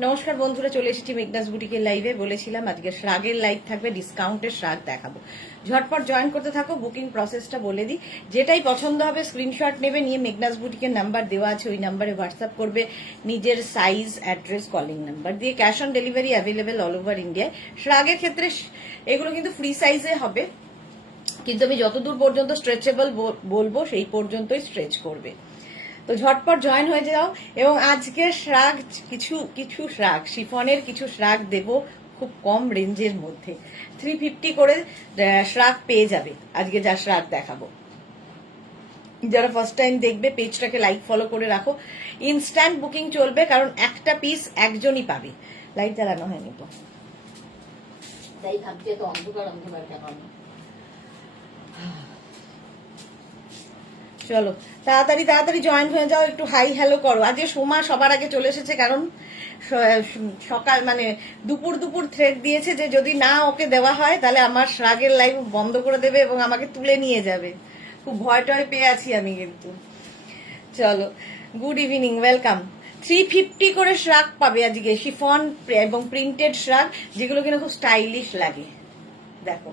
নমস্কার বন্ধুরা, চলে এসেছি মেঘনাস বুটিকের লাইভে। বলেছিলাম আজকে শ্রাগের লাইভ থাকবে, ডিসকাউন্টের শ্রাগ দেখাবো। ঝটপট জয়েন করতে থাকো। বুকিং প্রসেসটা বলে দিই, যেটাই পছন্দ হবে স্ক্রিনশট নেবে, নিয়ে মেঘনাস বুটিকের নাম্বার দেওয়া আছে, ওই নাম্বারে হোয়াটসঅ্যাপ করবে নিজের সাইজ, অ্যাড্রেস, কলিং নাম্বার দিয়ে। Cash on delivery available all over ইন্ডিয়ায়। শ্রাগের ক্ষেত্রে এগুলো কিন্তু ফ্রি সাইজে হবে, কিন্তু আমি যতদূর পর্যন্ত স্ট্রেচেবল বলবো সেই পর্যন্তই স্ট্রেচ করবে। তো ঝটপট জয়েন হয়ে যাও। এবং আজকে শ্রাগ কিছু শ্রাগ, শিফনের কিছু শ্রাগ দেব খুব কম রেঞ্জের মধ্যে। 350 করে শ্রাগ পেয়ে যাবে আজকে যা শ্রাগ দেখাবো। যারা ফার্স্ট টাইম দেখবে পেজটাকে লাইক ফলো করে রাখো। ইনস্ট্যান্ট বুকিং চলবে, কারণ একটা পিস একজনই পাবে। লাইট জ্বালানো হয়নি তো, তাই ভাবছি তো অন্ধকার অন্ধকার কেমন। চলো তাড়াতাড়ি তাড়াতাড়ি জয়েন হয়ে যাও, একটু হাই হ্যালো করো। আজকে সোমা সবার আগে চলে এসেছে, কারণ সকাল মানে দুপুর থ্রেড দিয়েছে যে যদি না ওকে দেওয়া হয় তাহলে আমার শ্রাগের লাইভ বন্ধ করে দেবে এবং আমাকে তুলে নিয়ে যাবে। খুব ভয় টয় পেয়ে আছি আমি কিন্তু। চলো, গুড ইভিনিং, ওয়েলকাম। 350 করে শ্রাগ পাবে আজকে, শিফন এবং প্রিন্টেড শ্রাগ, যেগুলো কিনা খুব স্টাইলিশ লাগে। দেখো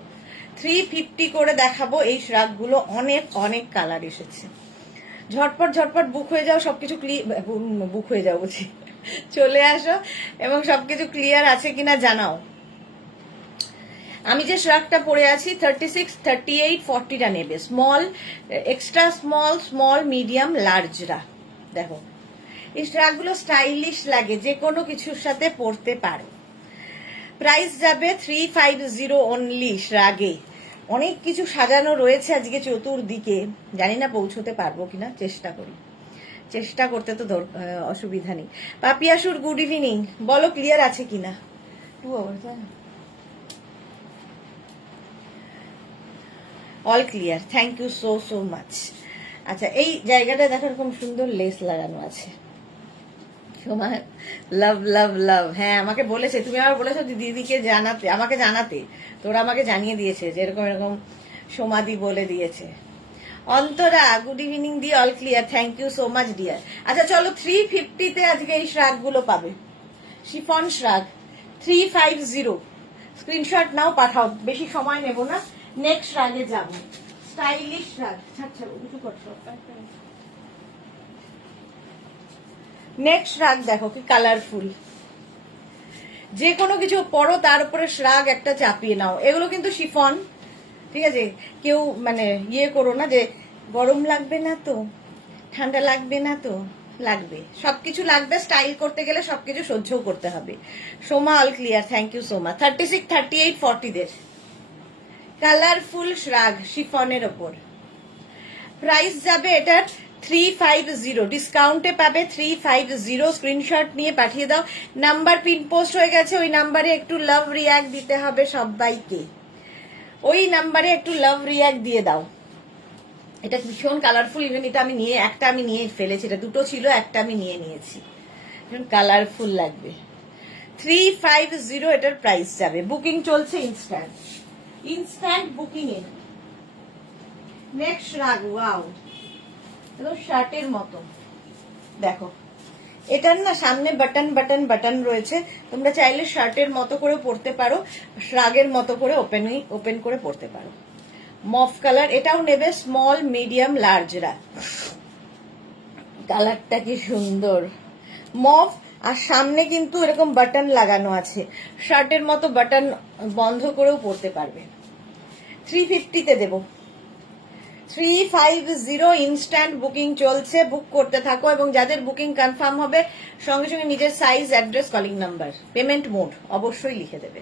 350 করে দেখাবো এই শ্রাগগুলো। অনেক অনেক কালার এসেছে। ঝটপট বুক হয়ে যাও, সবকিছু বুক হয়ে যাও বুঝি, চলে আসো এবং সবকিছু ক্লিয়ার আছে কিনা জানাও। আমি যে শ্রাগটা পরে আছি 36, 38, 40টা নেবে। Small, extra small, small, medium, লার্জরা। দেখো এই শ্রাগগুলো স্টাইলিশ লাগে, যে কোনো কিছুর সাথে পরতে পারো। প্রাইস যাবে 350 অনলি। শ্রাগে অনেক কিছু সাজানো রয়েছে আজকে চতুর্দিকে, জানি না পৌঁছতে পারবো কিনা, চেষ্টা করি। চেষ্টা করতে তো অসুবিধা নেই। পাপিয়াসুর গুড ইভিনিং, বলো ক্লিয়ার আছে কিনা। 2 hours all clear, thank you so so much. আচ্ছা, এই জায়গাটা দেখো এরকম সুন্দর লেস লাগানো আছে। লাভ লাভ লাভ। হ্যাঁ, আমাকে বলেছে, তুমি আবার বলেছো দিদিকে জানাতে, আমাকে জানাতে। তোরা আমাকে জানিয়ে দিয়েছে যে এরকম এরকম সোমাদি বলে দিয়েছে। অন্তরা গুড ইভিনিং দি, all clear, thank you so much dear. আচ্ছা চলো, 350 আজকে এই শ্রাগ গুলো পাবে। শিফন শ্রাগ 350, স্ক্রিনশট নাও, পাঠাও, বেশি সময় নেব না। নেক্সট শ্রাগে যাবো, স্টাইলিশ শ্রাগ। আচ্ছা উঁচু করছো। নেক্সট শ্রাগ দেখো কি কালারফুল। যে কোনো কিছু পরো তার উপরে শ্রাগ একটা চাপিয়ে নাও। এগুলো কিন্তু শিফন, ঠিক আছে? কেউ মানে ইয়ে করো না যে গরম লাগবে না তো, ঠান্ডা লাগবে না তো, লাগবে, সবকিছু লাগবে। স্টাইল করতে গেলে সবকিছু সহ্য করতে হবে। Soma all clear, thank you so much. 36, 38, 40 দের কালারফুল শ্রাগ শিফনের ওপর। প্রাইস যাবে এটার 350, ডিসকাউন্টে পাবে 350। স্ক্রিনশট নিয়ে পাঠিয়ে দাও। নাম্বার পিন পোস্ট হয়ে গেছে, ওই নাম্বারে একটু লাভ রিয়াক্ট দিতে হবে সবাইকে। ওই নাম্বারে একটু লাভ রিয়াক্ট দিয়ে দাও। এটা ভীষণ কালারফুল। ইভেন এটা আমি নিয়ে ফেলেছি, এটা দুটো ছিল, একটা আমি নিয়ে নিয়েছি। কালারফুল লাগবে। 350 এটার প্রাইস যাবে। বুকিং চলছে ইনস্ট্যান্ট বুকিং এ। নেক্সট শ্রাগ, ওয়াও, একদম শার্টের মতো। দেখো এটার না সামনে বাটন রয়েছে, তোমরা চাইলে শার্টের মতো করে পরতে পারো, শ্রাগের মতো করে ওপেন করে পরতে পারো। মফ কালার, এটাও নেবে স্মল, মিডিয়াম, লার্জরা। কালারটা কি সুন্দর, মফ। আর সামনে কিন্তু এরকম বাটন লাগানো আছে, শার্টের মতো বাটন বন্ধ করেও পরতে পারবে। 350 দেবো। 350 ইনস্ট্যান্ট বুকিং চলছে, বুক করতে থাকো। এবং যাদের বুকিং কনফার্ম হবে সঙ্গে সঙ্গে নিজের size, address, calling number, payment mode অবশ্যই লিখে দেবে।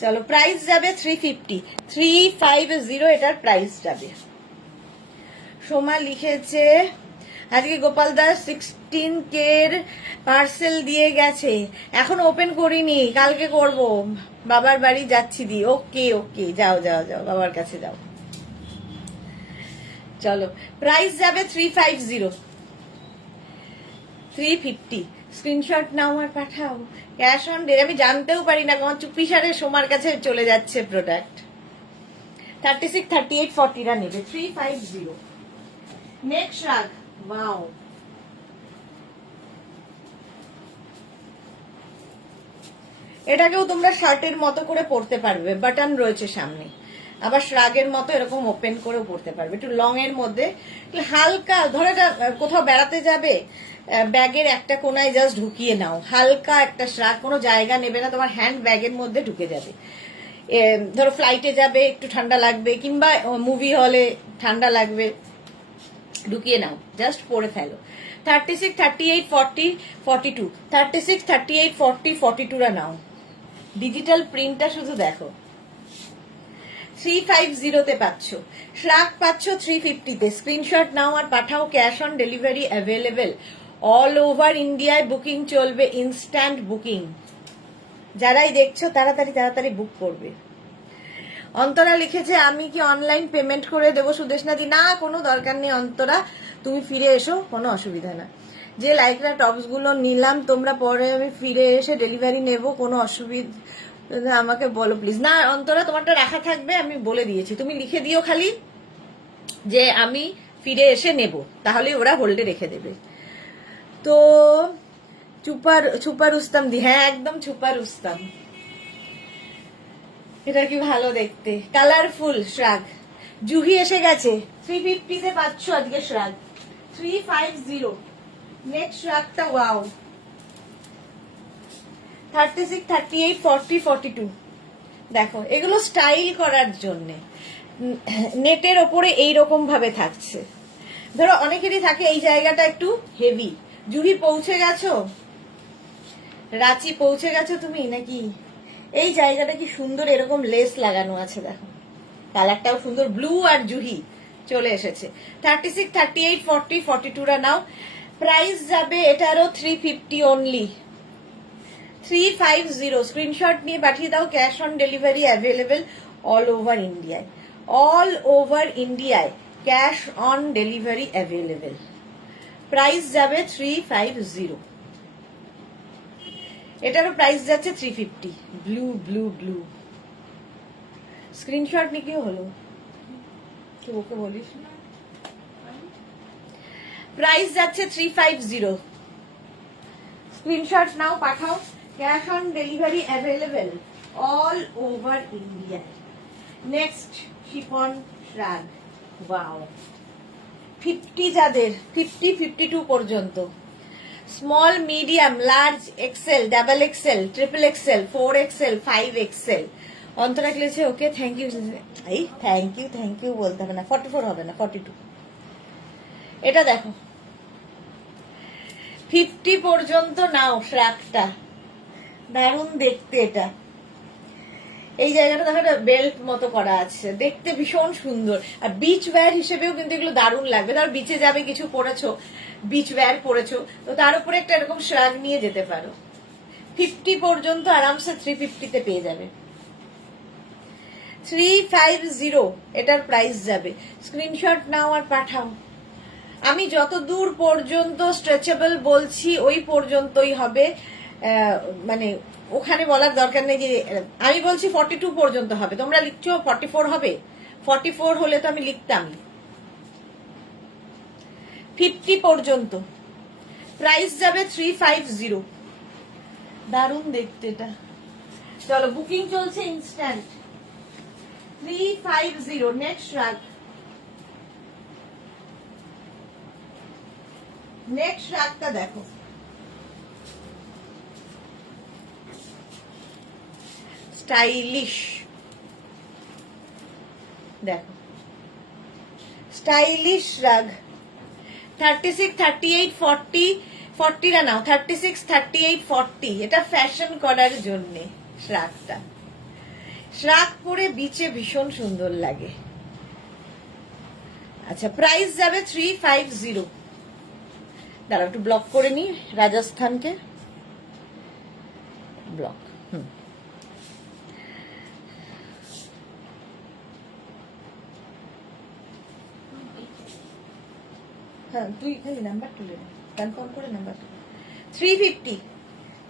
চলো, প্রাইস যাবে 350 এটার প্রাইস যাবে। সোমা লিখেছে আজকে গোপাল দাস 16K পার্সেল দিয়ে গেছে, এখন ওপেন করিনি, কালকে করব, বাবার বাড়ি যাচ্ছি দি। ওকে ওকে, যাও বাবার কাছে যাও। চলো, প্রাইস যাবে 350। স্ক্রিনশট নাও আর পাঠাও। ক্যাশ অন ডেলিভারি আমি জানতেও পারি না, আমার চুপিসারে সোমার কাছে চলে যাচ্ছে প্রোডাক্ট। 36, 38, 40রা নেবে। 350। নেক্সট রাগ, ওয়াও, এটাকেও তোমরা শার্টের মতো করে পরতে পারবে, বাটন রয়েছে সামনে, আবার শ্রাগের মতো এরকম ওপেন করেও পরতে পারবে, একটু লং এর মধ্যে হালকা। ধরো এটা কোথাও বেড়াতে যাবে, ব্যাগের একটা কোনায় জাস্ট ঢুকিয়ে নাও, হালকা একটা শ্রাগ, কোনো জায়গা নেবে না, তোমার হ্যান্ড ব্যাগের মধ্যে ঢুকে যাবে। ধরো ফ্লাইটে যাবে, একটু ঠান্ডা লাগবে, কিংবা মুভি হলে ঠান্ডা লাগবে, ঢুকিয়ে নাও, জাস্ট পরে ফেলো। 36, 38, 40, 42, 36, 38, 40, 42 নাও। ডিজিটাল প্রিন্টটা শুধু দেখো। 350 তে পাচ্ছ, শ্রাগ পাচ্ছ 350 তে। স্ক্রিনশট নাও আর পাঠাও, cash on delivery available all over ইন্ডিয়ায়, বুকিং চলবে, ইনস্ট্যান্ট বুকিং। যারাই দেখছো তাড়াতাড়ি তাড়াতাড়ি বুক করবে। অন্তরা লিখেছে আমি কি অনলাইন পেমেন্ট করে দেবো সুদেশনাদি? না, কোনো দরকার নেই অন্তরা, তুমি ফিরে এসো, কোনো অসুবিধা না। যে লাইকরা টপস গুলো নিলাম তোমরা পরে আমি ফিরে এসে ডেলিভারি নেব, কোনো অসুবিধা আমাকে বলো প্লিজ। না অন্তরা, তোমারটা রাখা থাকবে, আমি বলে দিয়েছি, তুমি লিখে দিও খালি যে আমি ফিরে এসে নেব, তাহলে ওরা হোল্ডে রেখে দেবে। তো ছুপা রুস্তাম দি, হ্যাঁ একদম ছুপা রুস্তাম। এটা কি ভালো দেখতে, কালারফুল শ্রাগ। জুহি এসে গেছে, 350 তে পাচ্ছ আজকে শ্রাগ, 350। Next শ্রাগটা wow, 36, 38, 40, 42। দেখো এগুলো স্টাইল করার জন্য, নেটের ওপরে এইরকম ভাবে থাকছে। ধরো অনেকেরই থাকে এই জায়গাটা একটু হেভি। জুহি পৌঁছে গেছো, রাঁচি পৌঁছে গেছো তুমি নাকি? এই জায়গাটা কি সুন্দর, এরকম লেস লাগানো আছে, দেখো কালারটাও সুন্দর, ব্লু আর জুহি চলে এসেছে। 36, 38, 40, 42 নাও। প্রাইস যাবে এটারও 350 অনলি, 350। স্ক্রিনশট নিয়ে পাঠিয়ে দাও, cash on delivery available all over ইন্ডিয়ায়, অল ওভার ইন্ডিয়ায় cash on delivery available. Price যাবে 350, এটারও প্রাইস যাচ্ছে 350। ব্লু ব্লু ব্লু, স্ক্রিনশট নিয়ে কি হলো, কি ওকে বলিস না? প্রাইস যাচ্ছে 350, স্ক্রিনশট নাও পাঠাও, cash on delivery available all over India. Next chiffon shrug, wow, 50 যাদের, 50, 52 পর্যন্ত, small medium large XL, double XL, triple XL, 4 XL, 5 XL. Antara লিখেছে ওকে থ্যাংক ইউ। এই থ্যাংক ইউ বলতে হবে না, 44 হবে না, 42। এটা দেখো 50 পর্যন্ত নাও শ্রাগটা, দারুণ দেখতে। এটা এই জায়গাটা দেখো, বেল্ট মতো করা আছে, দেখতে ভীষণ সুন্দর। আর বিচ ওয়্যার হিসেবেও কিন্তু এগুলো দারুণ লাগবে। ধর বিচে যাবে, কিছু পরেছো, বিচ ওয়্যার পরেছো, তো তার উপরে একটা এরকম শ্রাগ নিয়ে যেতে পারো। 50 পর্যন্ত আরামসে 350 তে পেয়ে যাবে। 350 এটার প্রাইস যাবে। স্ক্রিনশট নাও আর পাঠাও। আমি যত দূর পর্যন্ত স্ট্রেচেবল বলছি ওই পর্যন্তই হবে, মানে ওখানে বলার দরকার নেই যে আমি বলছি 42 পর্যন্ত হবে, তোমরা লিখছো 44 হবে। 44 হলে তো আমি লিখতাম। 50 পর্যন্ত প্রাইস যাবে 350, দারুণ দেখতে এটা। চলো বুকিং চলছে ইনস্ট্যান্ট, 350। নেক্সট রাগ, নেক্সট রাগটা দেখো, স্টাইলিশ, দেখো স্টাইলিশ রাগ। 36, 38, 40, 40 নাও, 36, 38, 40। এটা ফ্যাশন করার জন্য শ্রাগটা, শ্রাগ পরে বিচে ভীষণ সুন্দর লাগে। আচ্ছা প্রাইস যাবে 350। দাঁড়াও একটু ব্লক করে নি রাজস্থানকে, ব্লক। হ্যাঁ তুই খালি নাম্বার তুলে নে, কনফার্ম করে নাম্বার তুলে। 350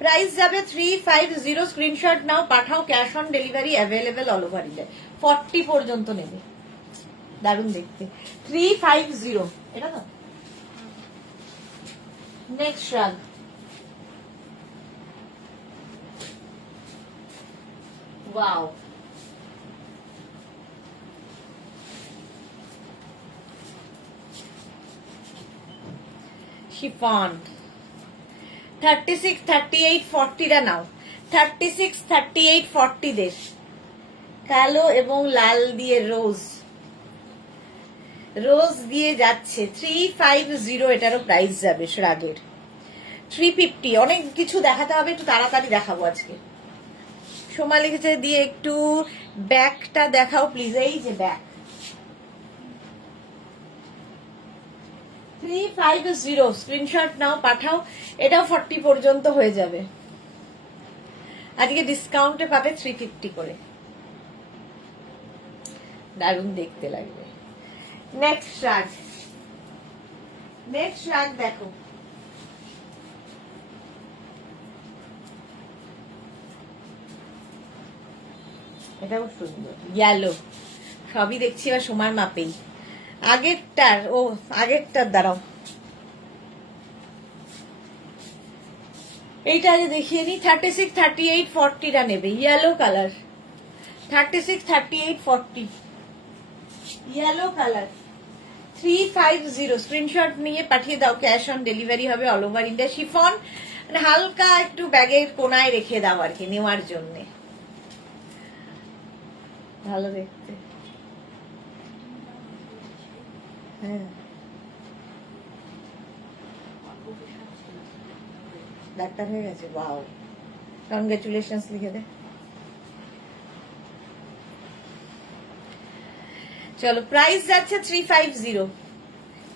প্রাইস যাবে 350। স্ক্রিনশট নাও পাঠাও, cash on delivery available all over India. 40 পর্যন্ত নেবে, দারুণ দেখতে। 350 এটা তো। নেক্সট রাগ, ওয়াও, শিফন 36, 38, 40টা নাও। 36, 38, 40 দেশ, কালো এবং লাল দিয়ে রোজ, রোজ দিয়ে যাচ্ছে 350। এটারও প্রাইস যাবে শ্রাগের 350। অনেক কিছু দেখাতে হবে, একটু তাড়াতাড়ি দেখাবো আজকে। সোমা লিখেছে দিয়ে একটু ব্যাকটা দেখাও প্লিজ। এই যে ব্যাক 350, স্ক্রিনশট নাও, পাঠাও। এটাও 40 পর্যন্ত হয়ে যাবে। আজকে ডিসকাউন্টে পাবে 350 করে, দারুণ দেখতে লাগবে। নেক্সট শ্রাগ, নেক্সট শ্রাগ দেখো, এটাও সুন্দর ইয়েলো। সবই দেখছি এবার সোমার মাপেই। আগেরটার আগেরটার দাঁড়াও, এইটা আগে দেখিয়ে নি। 36, 38, 40টা নেবে, yellow colour. 36, 38, 40 yellow colour 350। Screenshot নিয়ে পাঠিয়ে দাও, ক্যাশ অন ডেলিভারি হবে অল ওভার ইন্ডিয়া। শিফন মানে হালকা একটু ব্যাগের কোনায় রেখে দাও আর কি, নেওয়ার জন্য ভালো দেখতে। হ্যাঁ, ডাক্তার হয়ে গেছে, ওয়াও, কনগ্রাচুলেশনস লিখে দে। চলো, প্রাইস যাচ্ছে 350,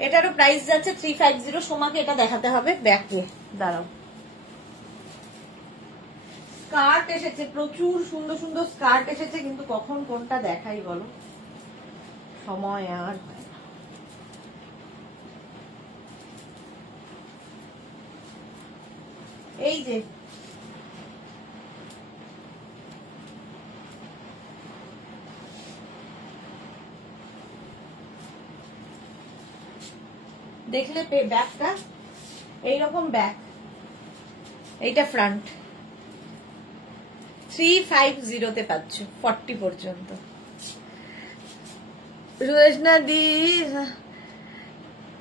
এটারও প্রাইস যাচ্ছে 350। সোমাকে এটা দেখাতে হবে ব্যাকে, দাঁড়াও। স্কার্ট এসেছে, প্রচুর সুন্দর সুন্দর স্কার্ট এসেছে, কিন্তু কখন কোনটা দেখাই বলো, সময় আর হয় না। এই যে দেখলে ব্যাগটা এইরকম ব্যাগ, এইটা ফ্রন্ট 350 পাচ্ছ 40 পর্যন্ত। রোজনা দি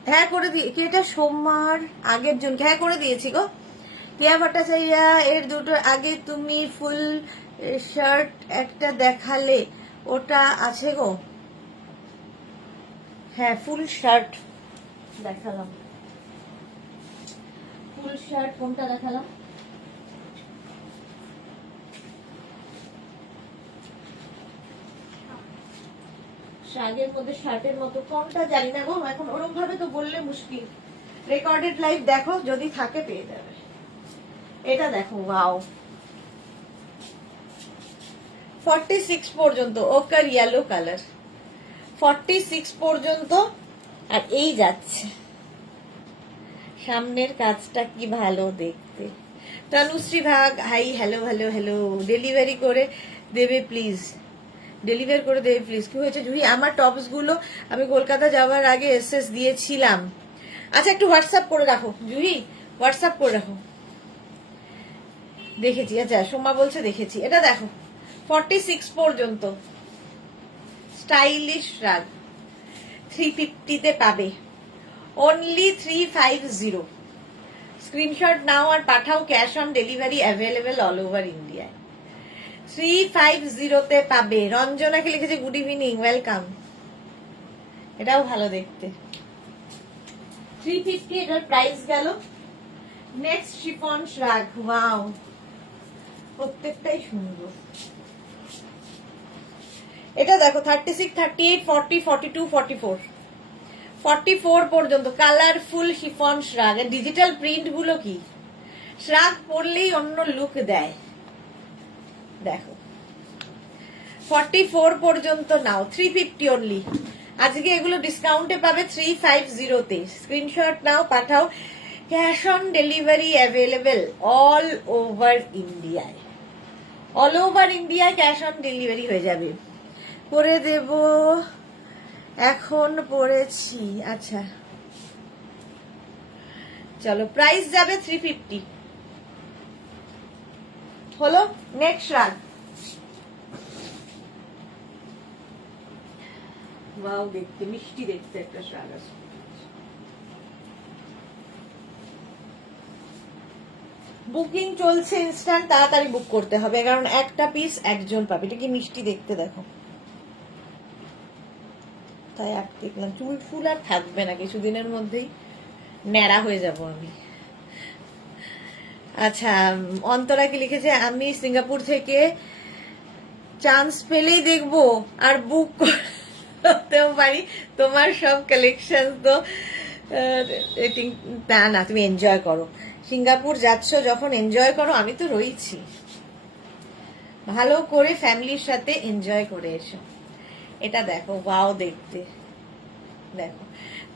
হ্যাঁ করে দিয়ে কি, এটা সোমবার আগের জনকে হ্যাঁ করে দিয়েছি গো। কেয়া ভট্টাচার্যা এর দুটো আগে তুমি ফুল শার্ট একটা দেখালে, ওটা আছে গো। হ্যাঁ, ফুল শার্ট দেখালাম। ফুল শার্ট কোনটা দেখালাম? শার্টের মধ্যে, শার্টের মতো কোনটা জানি না গো, এখন ওরকম ভাবে তো বললে মুশকিল। রেকর্ডেড লাইভ দেখো, যদি থাকে পেয়ে যাবে। এটা দেখো, ওয়াও 46 পর্যন্ত, ওকার ইয়েলো কালার 46 পর্যন্ত। আর এই যাচ্ছে, সামনের কাজটা কি ভালো দেখতে। তনুশ্রী ভাগ hi, hello hello hello. Delivery করে দেবে প্লিজ, ডেলিভার করে দেবে প্লিজ। কি হয়েছে জুহি? আমার টপস গুলো আমি কলকাতা যাওয়ার আগে এসএস দিয়েছিলাম। আচ্ছা, একটু হোয়াটসঅ্যাপ করে রাখো জুহি, হোয়াটসঅ্যাপ করে রাখো। দেখেছি, আচ্ছা সোমা বলছে দেখেছি। এটা দেখো 46 পর্যন্ত, স্টাইলিশ রাগ 350 পাবে, অনলি 350। স্ক্রিনশট নাও আর পাঠাও, cash on delivery available all over ইন্ডিয়ায়। 350 পাবে। রঞ্জনাকে লিখেছে গুড ইভিনিং, ওয়েলকাম। এটাও ভালো দেখতে, 350 এটার প্রাইস গেল। নেক্সট শিফন শ্রাগ, ওয়াও, প্রত্যেকটাই সুন্দর। এটা দেখো 36, 38, 40, 42, 44 44 পর্যন্ত কালারফুল শিফন শ্রাগ। ডিজিটাল প্রিন্ট গুলো কি শ্রাগ পরলেই অন্য লুক দেয়। দেখো 44 পর্যন্ত নাও, 350 অনলি। আজকে এগুলো ডিসকাউন্টে পাবে 350-তে। স্ক্রিনশট নাও, পাঠাও, cash on delivery available all over ইন্ডিয়ায়। অল ওভার ইন্ডিয়ায় ক্যাশ অন ডেলিভারি হয়ে যাবে। করে দেব, এখন পড়েছি। আচ্ছা চলো, প্রাইস যাবে 350 হলো। নেক্সট রাগ, ওয়াও, দেখতে মিষ্টি, দেখতে একটা শ্রাগ আছে। বুকিং চলছে ইনস্ট্যান্ট, তাড়াতাড়ি বুক করতে হবে, কারণ একটা পিস একজন পাবে। এটা কি মিষ্টি দেখতে, দেখো। তাই আর দেখলাম, চুল ফুল আর থাকবে না, কিছুদিনের মধ্যেই ন্যাড়া হয়ে যাব আমি। আচ্ছা, অন্তরা কি লিখেছে, আমি সিঙ্গাপুর থেকে চান্স পেলেই দেখবো আর বুক করতেও পারি, তোমার সব কালেকশন তো। না না, তুমি এনজয় করো, সিঙ্গাপুর যাচ্ছ যখন এনজয় করো, আমি তো রয়েছি। ভালো করে ফ্যামিলির সাথে এনজয় করে এসো। এটা দেখো, ওয়াও দেখতে, দেখো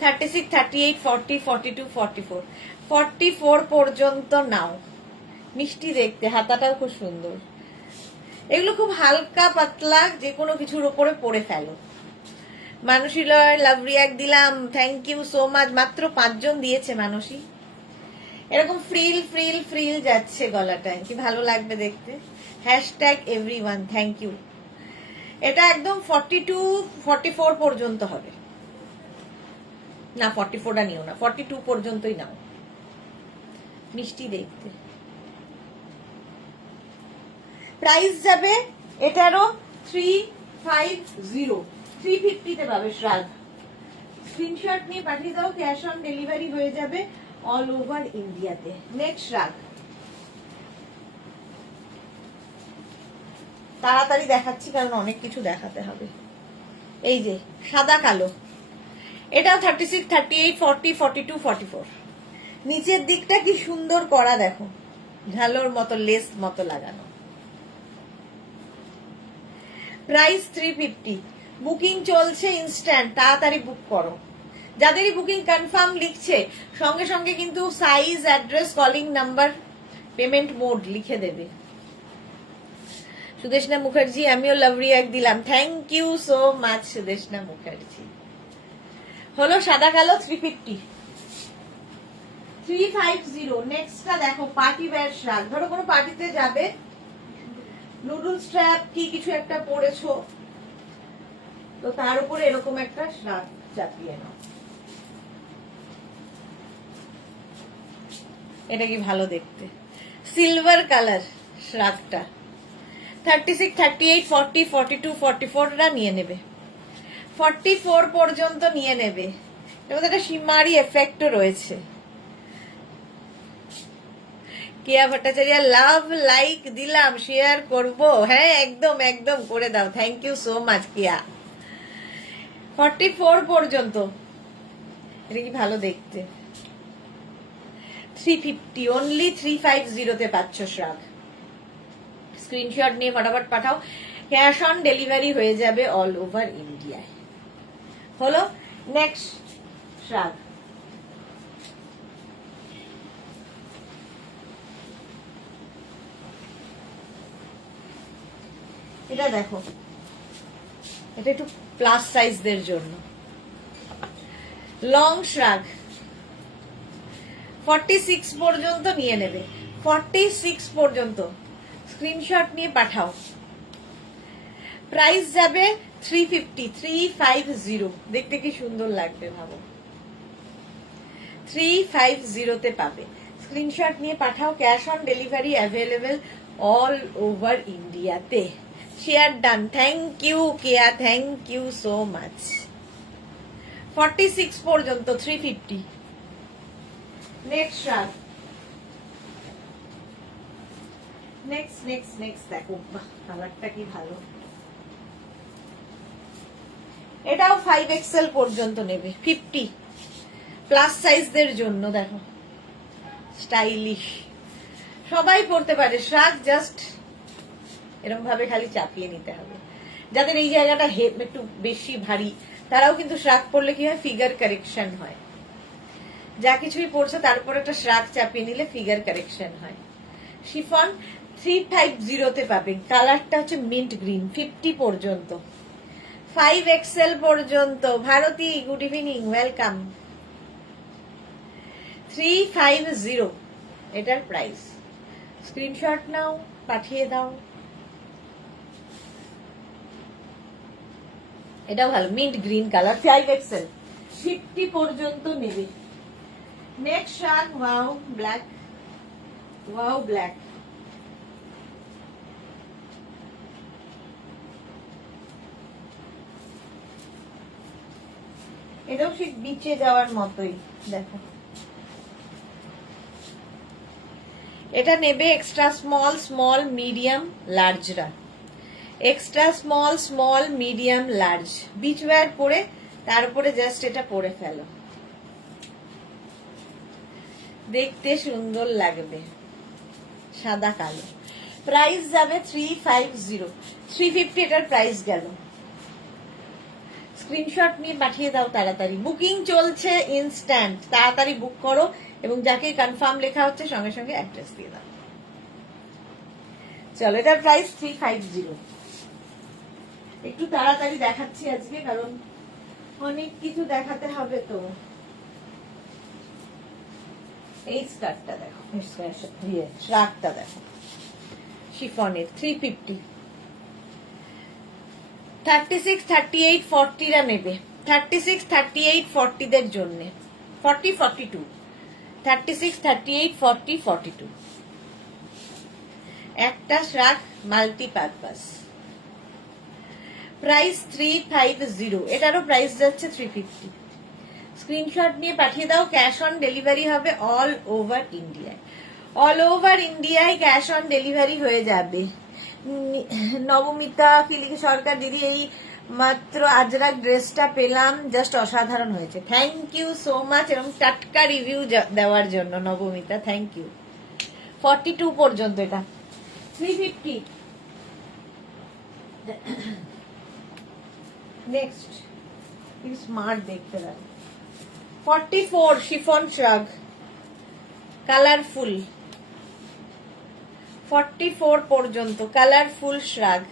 36, 38, 40, 42, 44, 44 পর্যন্ত নাও। মিষ্টি দেখতে, হাতাটাও খুব সুন্দর। এগুলো খুব হালকা পাতলা, যে কোনো কিছুর উপরে পরে ফেলো। মানসী লয় লাভ রিয়াক্ট দিলাম, থ্যাংক ইউ সো মাচ। মাত্র 5 জন দিয়েছে মানসী। এরকম ফ্রিল ফ্রিল ফ্রিল যাচ্ছে গলাটায়, কি ভালো লাগবে দেখতে। Hashtag everyone, thank you. এটা একদম 42, 44 পর্যন্ত হবে না, 44টা নিও না, 42 পর্যন্তই নাও। মিষ্টি দেখতে। প্রাইস যাবে এটারও 350, 350-তে পাবে শ্রাগ। স্ক্রিনশট নিয়ে পাঠিয়ে দাও, ক্যাশ অন ডেলিভারি হয়ে যাবে অল ওভার ইন্ডিয়াতে। নেক্সট শ্রাগ, তাড়াতাড়ি দেখাচ্ছি কারণ অনেক কিছু দেখাতে হবে। এই যে সাদা কালো, এটাও 36, 38, 40, 42, 44। নিচের দিকটা কি সুন্দর করা দেখো, ঝালোর মতো লেস মতো লাগানো। প্রাইস 350। বুকিং চলছে ইনস্ট্যান্ট, তাড়াতাড়ি বুক করো। যাদেরই বুকিং কনফার্ম লিখছে, সঙ্গে সঙ্গে কিন্তু size, address, calling number, payment mode লিখে দেবে। সুদেশনা মুখার্জি, আমিও লাভ রিয়াক্ট দিলাম, thank you so much Sudeshna Mukherjee. হলো সাদা কালো 350, 350। নেক্সটটা দেখো, পার্টি ওয়্যার শ্রাগ। ধরো কোনো পার্টিতে যাবে, নুডল স্ট্র্যাপ কি কিছু একটা পরেছো, তো তার উপরে এরকম একটা শ্রাগ চাপিয়ে নাও। এটা কি ভালো দেখতে, সিলভার কালার শ্রাগটা। 36, 38, 40, 42, 44টা নিয়ে নেবে, 44 পর্যন্ত নিয়ে নেবে। এর মধ্যে একটা সীমারি এফেক্টও রয়েছে। কেয়া ভট্টাচার্য, লাভ লাইক দিলাম, শেয়ার করব। হ্যাঁ, একদম একদম করে দাও, থ্যাংক ইউ সো মাচ কেয়া। 44 পর্যন্ত, এটা কি ভালো দেখতে। 350, অনলি 350-তে পাচ্ছ শ্রাগ। স্ক্রিনশট নিয়ে ফটাফট পাঠাও, ক্যাশ অন ডেলিভারি হয়ে যাবে অল ওভার ইন্ডিয়ায়। হলো নেক্সট শ্রাগ। এটা দেখো, এটা একটু প্লাস সাইজদের জন্য লং শ্রাগ। 46 পর্যন্ত নিয়ে নেবে, 46 পর্যন্ত স্ক্রিনশট নিয়ে পাঠাও। প্রাইস যাবে 350, 350। দেখতে কি সুন্দর লাগবে ভাবো, 350-তে পাবে। স্ক্রিনশট নিয়ে পাঠাও, cash on delivery available all over ইন্ডিয়াতে। Share done, thank you Keya, thank you so much. 46 পর্যন্ত 350। Next shrug, next next next দেখো, কালারটা কি ভালো। এটাও 5XL পর্যন্ত নেবে, 50 প্লাস সাইজদের জন্য। দেখো স্টাইলিশ, সবাই পড়তে পারে শ্রাগ, জাস্ট এরকম ভাবে খালি চাপিয়ে নিতে হবে। যাদের এই জায়গাটা একটু বেশি ভারী, তারাও কিন্তু শ্রাগ পরলে কি হয়, ফিগার কারেকশন হয়। যা কিছুই পড়ছে তারপর একটা শ্রাগ চাপিয়ে নিলে ফিগার কারেকশন হয়। শিফন 350-তে পাবে, কালারটা হচ্ছে মিন্ট গ্রিন। 50 পর্যন্ত, 5XL পর্যন্ত। Bharati, good evening, welcome. 350 এটার প্রাইস। স্ক্রিনশট নাও, পাঠিয়ে দাও। এটাও ভালো, মিন্ট গ্রিন কালার, 5XL, 50 পর্যন্ত নেবে। Next shirt, wow black, wow black, এটাও ঠিক বিচে যাওয়ার মতোই দেখো। এটা নেবে এক্সট্রা স্মল, স্মল, মিডিয়াম, লার্জরা। Extra small, small, medium, large beach wear পরে তার উপরে জাস্ট এটা পরে ফেলো, দেখতে সুন্দর লাগবে, সাদা কালো। প্রাইস যাবে 350, 350 এটার প্রাইস গেল। স্ক্রিনশট নিয়ে পাঠিয়ে দাও তাড়াতাড়ি, বুকিং চলছে ইনস্ট্যান্ট, তাড়াতাড়ি বুক করো এবং যাকে কনফার্ম লেখা হচ্ছে সঙ্গে সঙ্গে অ্যাড্রেস দিয়ে দাও। চলো, এটার প্রাইস 350। একটু তাড়াতাড়ি দেখাচ্ছি আজকে, কারণ অনেক কিছু দেখাতে হবে তো। এই স্কার্টটা দেখো, শ্রাগটা দেখো, শিফনের, 350, 36, 38, 40 রা নেবে, 36, 38, 40 দের জন্য, 40, 42, 36, 38, 40, 42, একটা শ্রাগ মাল্টিপারপাস। প্রাইস 350, এটারও প্রাইস যাচ্ছে 350। স্ক্রিনশট নিয়ে পাঠিয়ে দাও, ক্যাশ অন ডেলিভারি হবে অল ওভার ইন্ডিয়ায়, অল ওভার ইন্ডিয়ায় ক্যাশ অন ডেলিভারি হয়ে যাবে। নবমিতা ফিলিকা সরকার দিদি, এই মাত্র আজরাক ড্রেসটা পেলাম, জাস্ট অসাধারণ হয়েছে, থ্যাংক ইউ সো মাচ এরকম টাটকা রিভিউ দেওয়ার জন্য নবমিতা, থ্যাংক ইউ। 42 পর্যন্ত এটা 350। নেক্সট স্মার্ট দেখতে লাগে, 44 শিফন শ্রাগ কালারফুল, 44 পর্যন্ত কালারফুল শ্রাগ।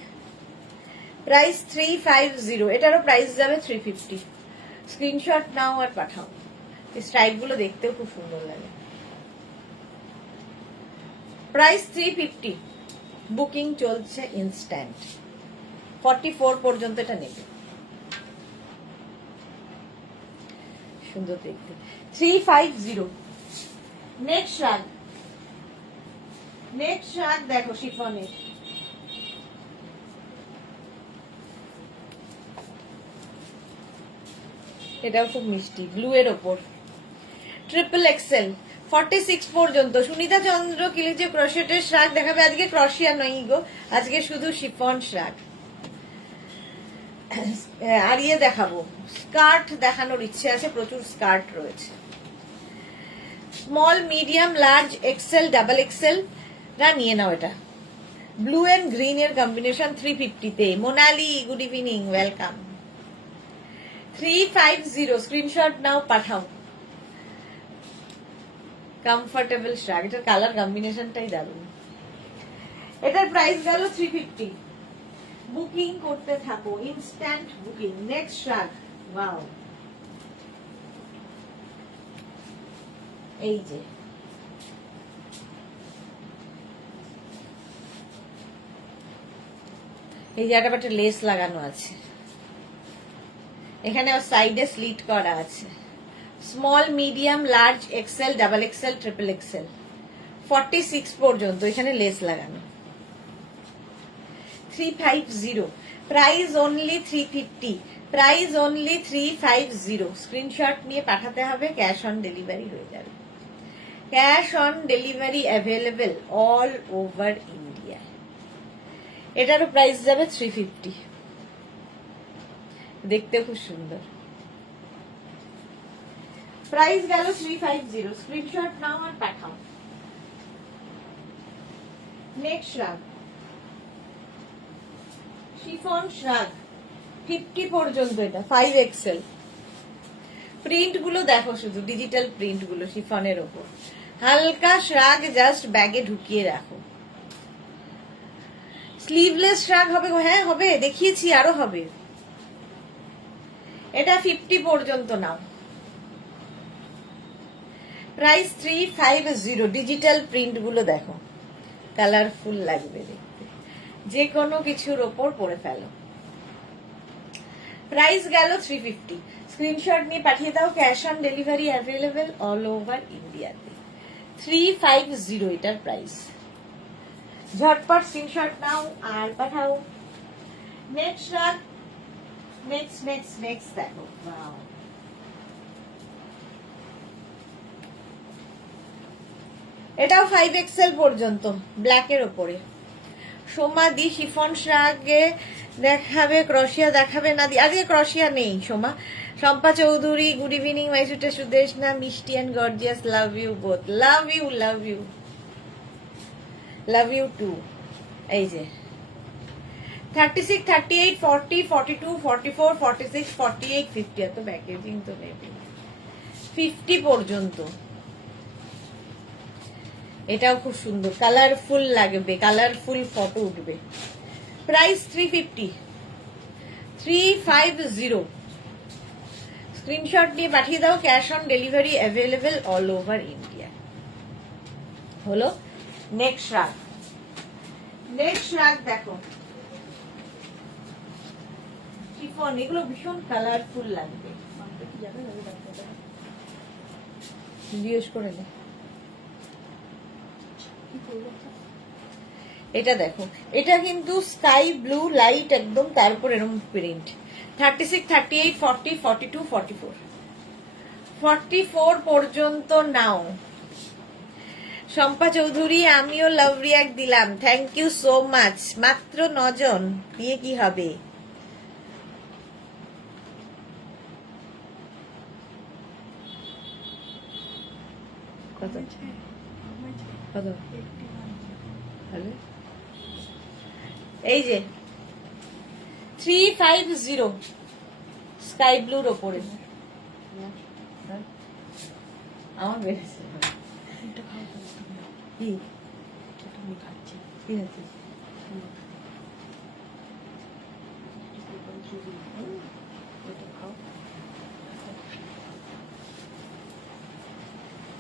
প্রাইস 350, এটারও প্রাইস যাবে 350। স্ক্রিনশট নাও আর পাঠাও, এই স্ট্রাইপ গুলো দেখতেও খুব সুন্দর লাগে। প্রাইস 350, বুকিং চলছে ইনস্ট্যান্ট, 44 পর্যন্ত এটা নেবে, সুন্দর দেখতে, 350। নেক্সট শ্রাগ, নেক্সট শ্রাগ দেখো শিফনের, এটাও খুব মিষ্টি, ব্লু এর ওপর, XXL, 46 পর্যন্ত। সুনিতা চন্দ্র কিলিজে ক্রোশেটের শ্রাগ দেখাবে আজকে, ক্রশিয়া নই গো, আজকে শুধু শিফন শ্রাগ। আর ইয়ে দেখাবো, স্কার্ট দেখানোর ইচ্ছে আছে, প্রচুর স্কার্ট রয়েছে, small, medium, large, XL, double XL রা নিয়ে নাও। এটা ব্লু এন্ড গ্রিন এর কম্বিনেশন, 350 তে। Monali good evening, welcome. 350, screenshot নাও পাঠাও। কমফোর্টেবল শ্রাগ, এটার কালার কম্বিনেশনটাই দারুণ। এটার প্রাইস গেল 350, বুকিং করতে থাকো, ইনস্ট্যান্ট বুকিং। নেক্সট শ্রাগ, ওয়াও, এই যে এই জায়গাটা একটা লেস লাগানো আছে, এখানে সাইডে স্লিট করা আছে, small, medium, large, XL, double XL, triple XL, 46 পর্যন্ত এখানে লেস লাগানো। 350, price only 350, price only 350। Screenshot নিয়ে পাঠাতে হবে, ক্যাশ অন ডেলিভারি হয়ে যাবে, cash on delivery available all over India. এটারও প্রাইস যাবে 350, দেখতে খুব সুন্দর। প্রাইস গেল 350, স্ক্রিনশট নাও আর পাঠাও। নেক্সট শ্রাগ, শিফন শ্রাগ, 50 পর্যন্ত, এটা 5XL। প্রিন্ট গুলো দেখো, শুধু ডিজিটাল প্রিন্ট গুলো শিফনের ওপর, হালকা শ্রাগ, জাস্ট ব্যাগে ঢুকিয়ে রাখো। স্লিভলেস শ্রাগ হবে, হ্যাঁ হবে, দেখিয়েছি, আরো হবে। এটা 50 পর্যন্ত নাও, প্রাইস 350। ডিজিটাল প্রিন্ট গুলো দেখো, কালারফুল লাগবে দেখতে, যে কোনো কিছুর ওপর পরে ফেলো। প্রাইস গেল 350। স্ক্রিনশট নিয়ে পাঠিয়ে দাও, cash on delivery available all over ইন্ডিয়াতে। 350 এটার প্রাইস। ঝটপট স্ক্রিনশট নাও আর পাঠাও। নেক্সট রাখ, নেক্সট দেখো। Wow. এটাও 5XL পর্যন্ত, ব্ল্যাকের ওপরে। সোমা দি শিফন শ্রাগে দেখাবে, ক্রশিয়া দেখাবে না দি? আজকে ক্রশিয়া নেই Soma. Shampa Chowdhury, good evening my sweetie Sudeshna, মিষ্টি and gorgeous, love you both. Love you love you love you too. এই যে 36, 38, 40, 42, 44, 46, 48, 50। এত প্যাকেজিং তো নেই। 50 পর্যন্ত। এটাও খুব সুন্দর, কালারফুল লাগবে, কালারফুল ফটো উঠবে। প্রাইস 350। 350। স্ক্রিনশট নিয়ে পাঠিয়ে দাও, cash on delivery available all over India. হলো নেক্সট রাগ। নেক্সট রাগ দেখো, শিফন, এগুলো ভীষণ কালারফুল লাগবে। জিজ্ঞেস করে নে। এটা দেখো, এটা কিন্তু স্কাই ব্লু লাইট একদম, তারপর এরকম প্রিন্ট। 36, 38, 40, 42, 44, 44 পর্যন্ত নাও। শম্পা চৌধুরী, আমিও লাভ রিয়াক্ট দিলাম, থ্যাংক ইউ সো মাচ। মাত্র 9 জন, দিয়ে কি হবে? কত কত? এই যে 350 স্কাই ব্লুর ওপরে। আমার বেড়েছে কি কি আছে?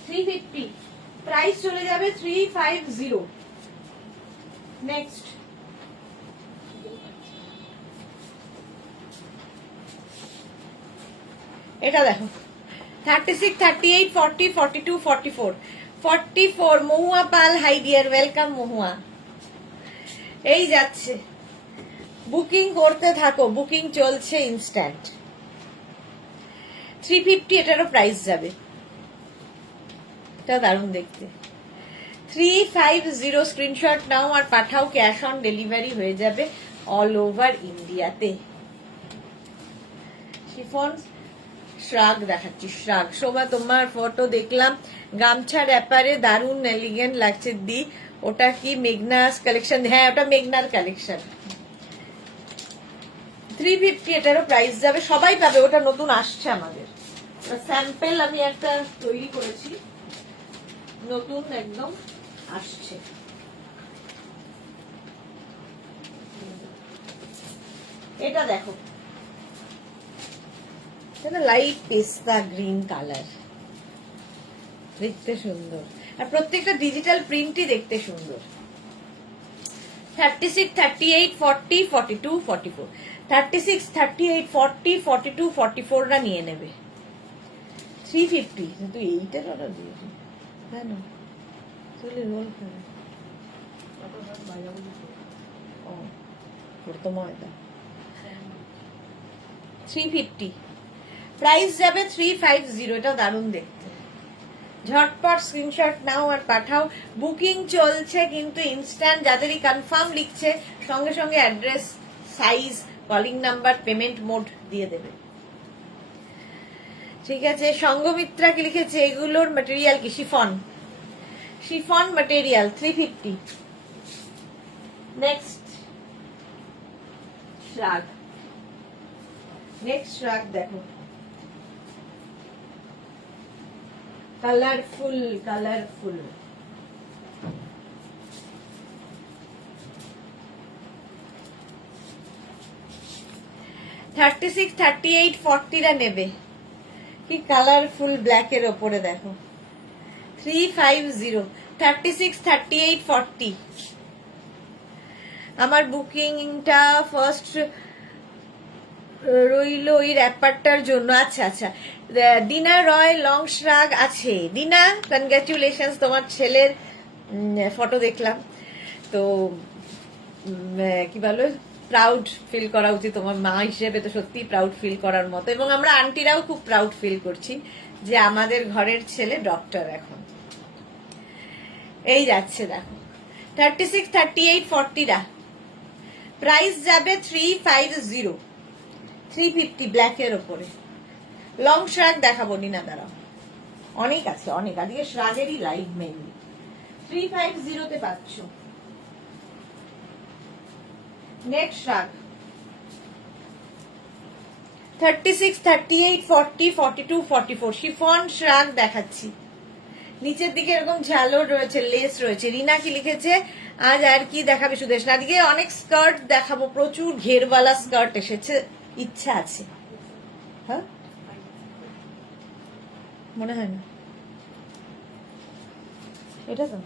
350 প্রাইস চলে যাবে 350। নেক্সট এটা দেখো, 36, 38, 40, 42, 44, 44। মহুয়া পাল, হাই ডিয়ার, ওয়েলকাম মহুয়া। এই যাচ্ছে, বুকিং করতে থাকো, বুকিং চলছে ইনস্ট্যান্ট। 350 এটারও প্রাইস যাবে। এটা দারুণ দেখতে। 350 স্ক্রিনশট নাও আর পাঠাও, ক্যাশ অন ডেলিভারি হয়ে যাবে অল ওভার ইন্ডিয়াতে। শিফন শ্রাগ দেখাচ্ছি, শ্রাগ। শোভা, তোমার ফটো দেখলাম, গামছা র্যাপারে দারুণ এলিগেন্ট লাগছে দি। ওটা কি মেঘনাস কালেকশন? হ্যাঁ, ওটা মেঘনার কালেকশন। 350 এটারও প্রাইস যাবে, সবাই পাবে। ওটা নতুন আসছে আমাদের, স্যাম্পল আমি একটা তৈরি করেছি, নতুন একদম আসছে। এটা দেখো, এটা লাইট পেস্তা গ্রিন কালার, দেখতে সুন্দর, আর প্রত্যেকটা ডিজিটাল প্রিন্টই দেখতে সুন্দর। 36, 38, 40, 42, 44, 36, 38, 40, 42, 44 রা নিয়ে নেবে। 350। তুই এইটার অর্ডার দিয়েছি কেন? চলে রোল করে তো ময়দা। 350 প্রাইস যাবে 350। এটা দারুণ দেখতে। ঝটপট স্ক্রিনশট নাও আর পাঠাও, বুকিং চলছে কিন্তু ইনস্ট্যান্ট। যাদেরই কনফার্ম লিখছে সঙ্গে সঙ্গে address, size, calling number, payment mode দিয়ে দেবে। ঠিক আছে, সঙ্গমিত্রা কি লিখেছে? এগুলোর ম্যাটেরিয়াল কি? Chiffon, chiffon material. 350। Next shrug, next শ্রাগ দেখো, কালারফুল কালারফুল। 36, 38, 40 রা নেবে। কি কালারফুল ব্ল্যাকের ওপরে দেখো। 350, 36, 38, 40। আমার বুকিংটা ফার্স্ট রইল ওই র্যাপারটার জন্য। আচ্ছা আচ্ছা, ডিনা রয় লং শ্রাগ আছে। ডিনা, কনগ্রাচুলেশনস, তোমার ছেলের ফটো দেখলাম তো কি বলো, প্রাউড ফিল করা উচিত। তোমার মা হিসেবে তো সত্যি প্রাউড ফিল করার মতো, এবং আমরা আন্টিরাও খুব প্রাউড ফিল করছি যে আমাদের ঘরের ছেলে ডক্টর এখন। এই যাচ্ছে দেখো 36, 38, 40 প্রাইস যাবে 350, 350 ব্ল্যাকের ওপরে। লং শ্রাগ দেখাবো নিনা, দাঁড়াও, অনেক আছে অনেক, আজকে শ্রাগেরই লাইভ মেনলি। 350 তে পাচ্ছ। নেক্সট শ্রাগ 36, 38, 40, 42, 44 শিফন শ্রাগ দেখাচ্ছি। নিচের দিকে এরকম ঝালর রয়েছে, লেস রয়েছে। রিনা কি লিখেছে, আজ আর কি দেখাবে সুদেশ? না, আজকে অনেক স্কার্ট দেখাবো, প্রচুর ঘেরওয়ালা স্কার্ট এসেছে, ইচ্ছা আছে। হ্যাঁ, মনে হয় না এটা তো।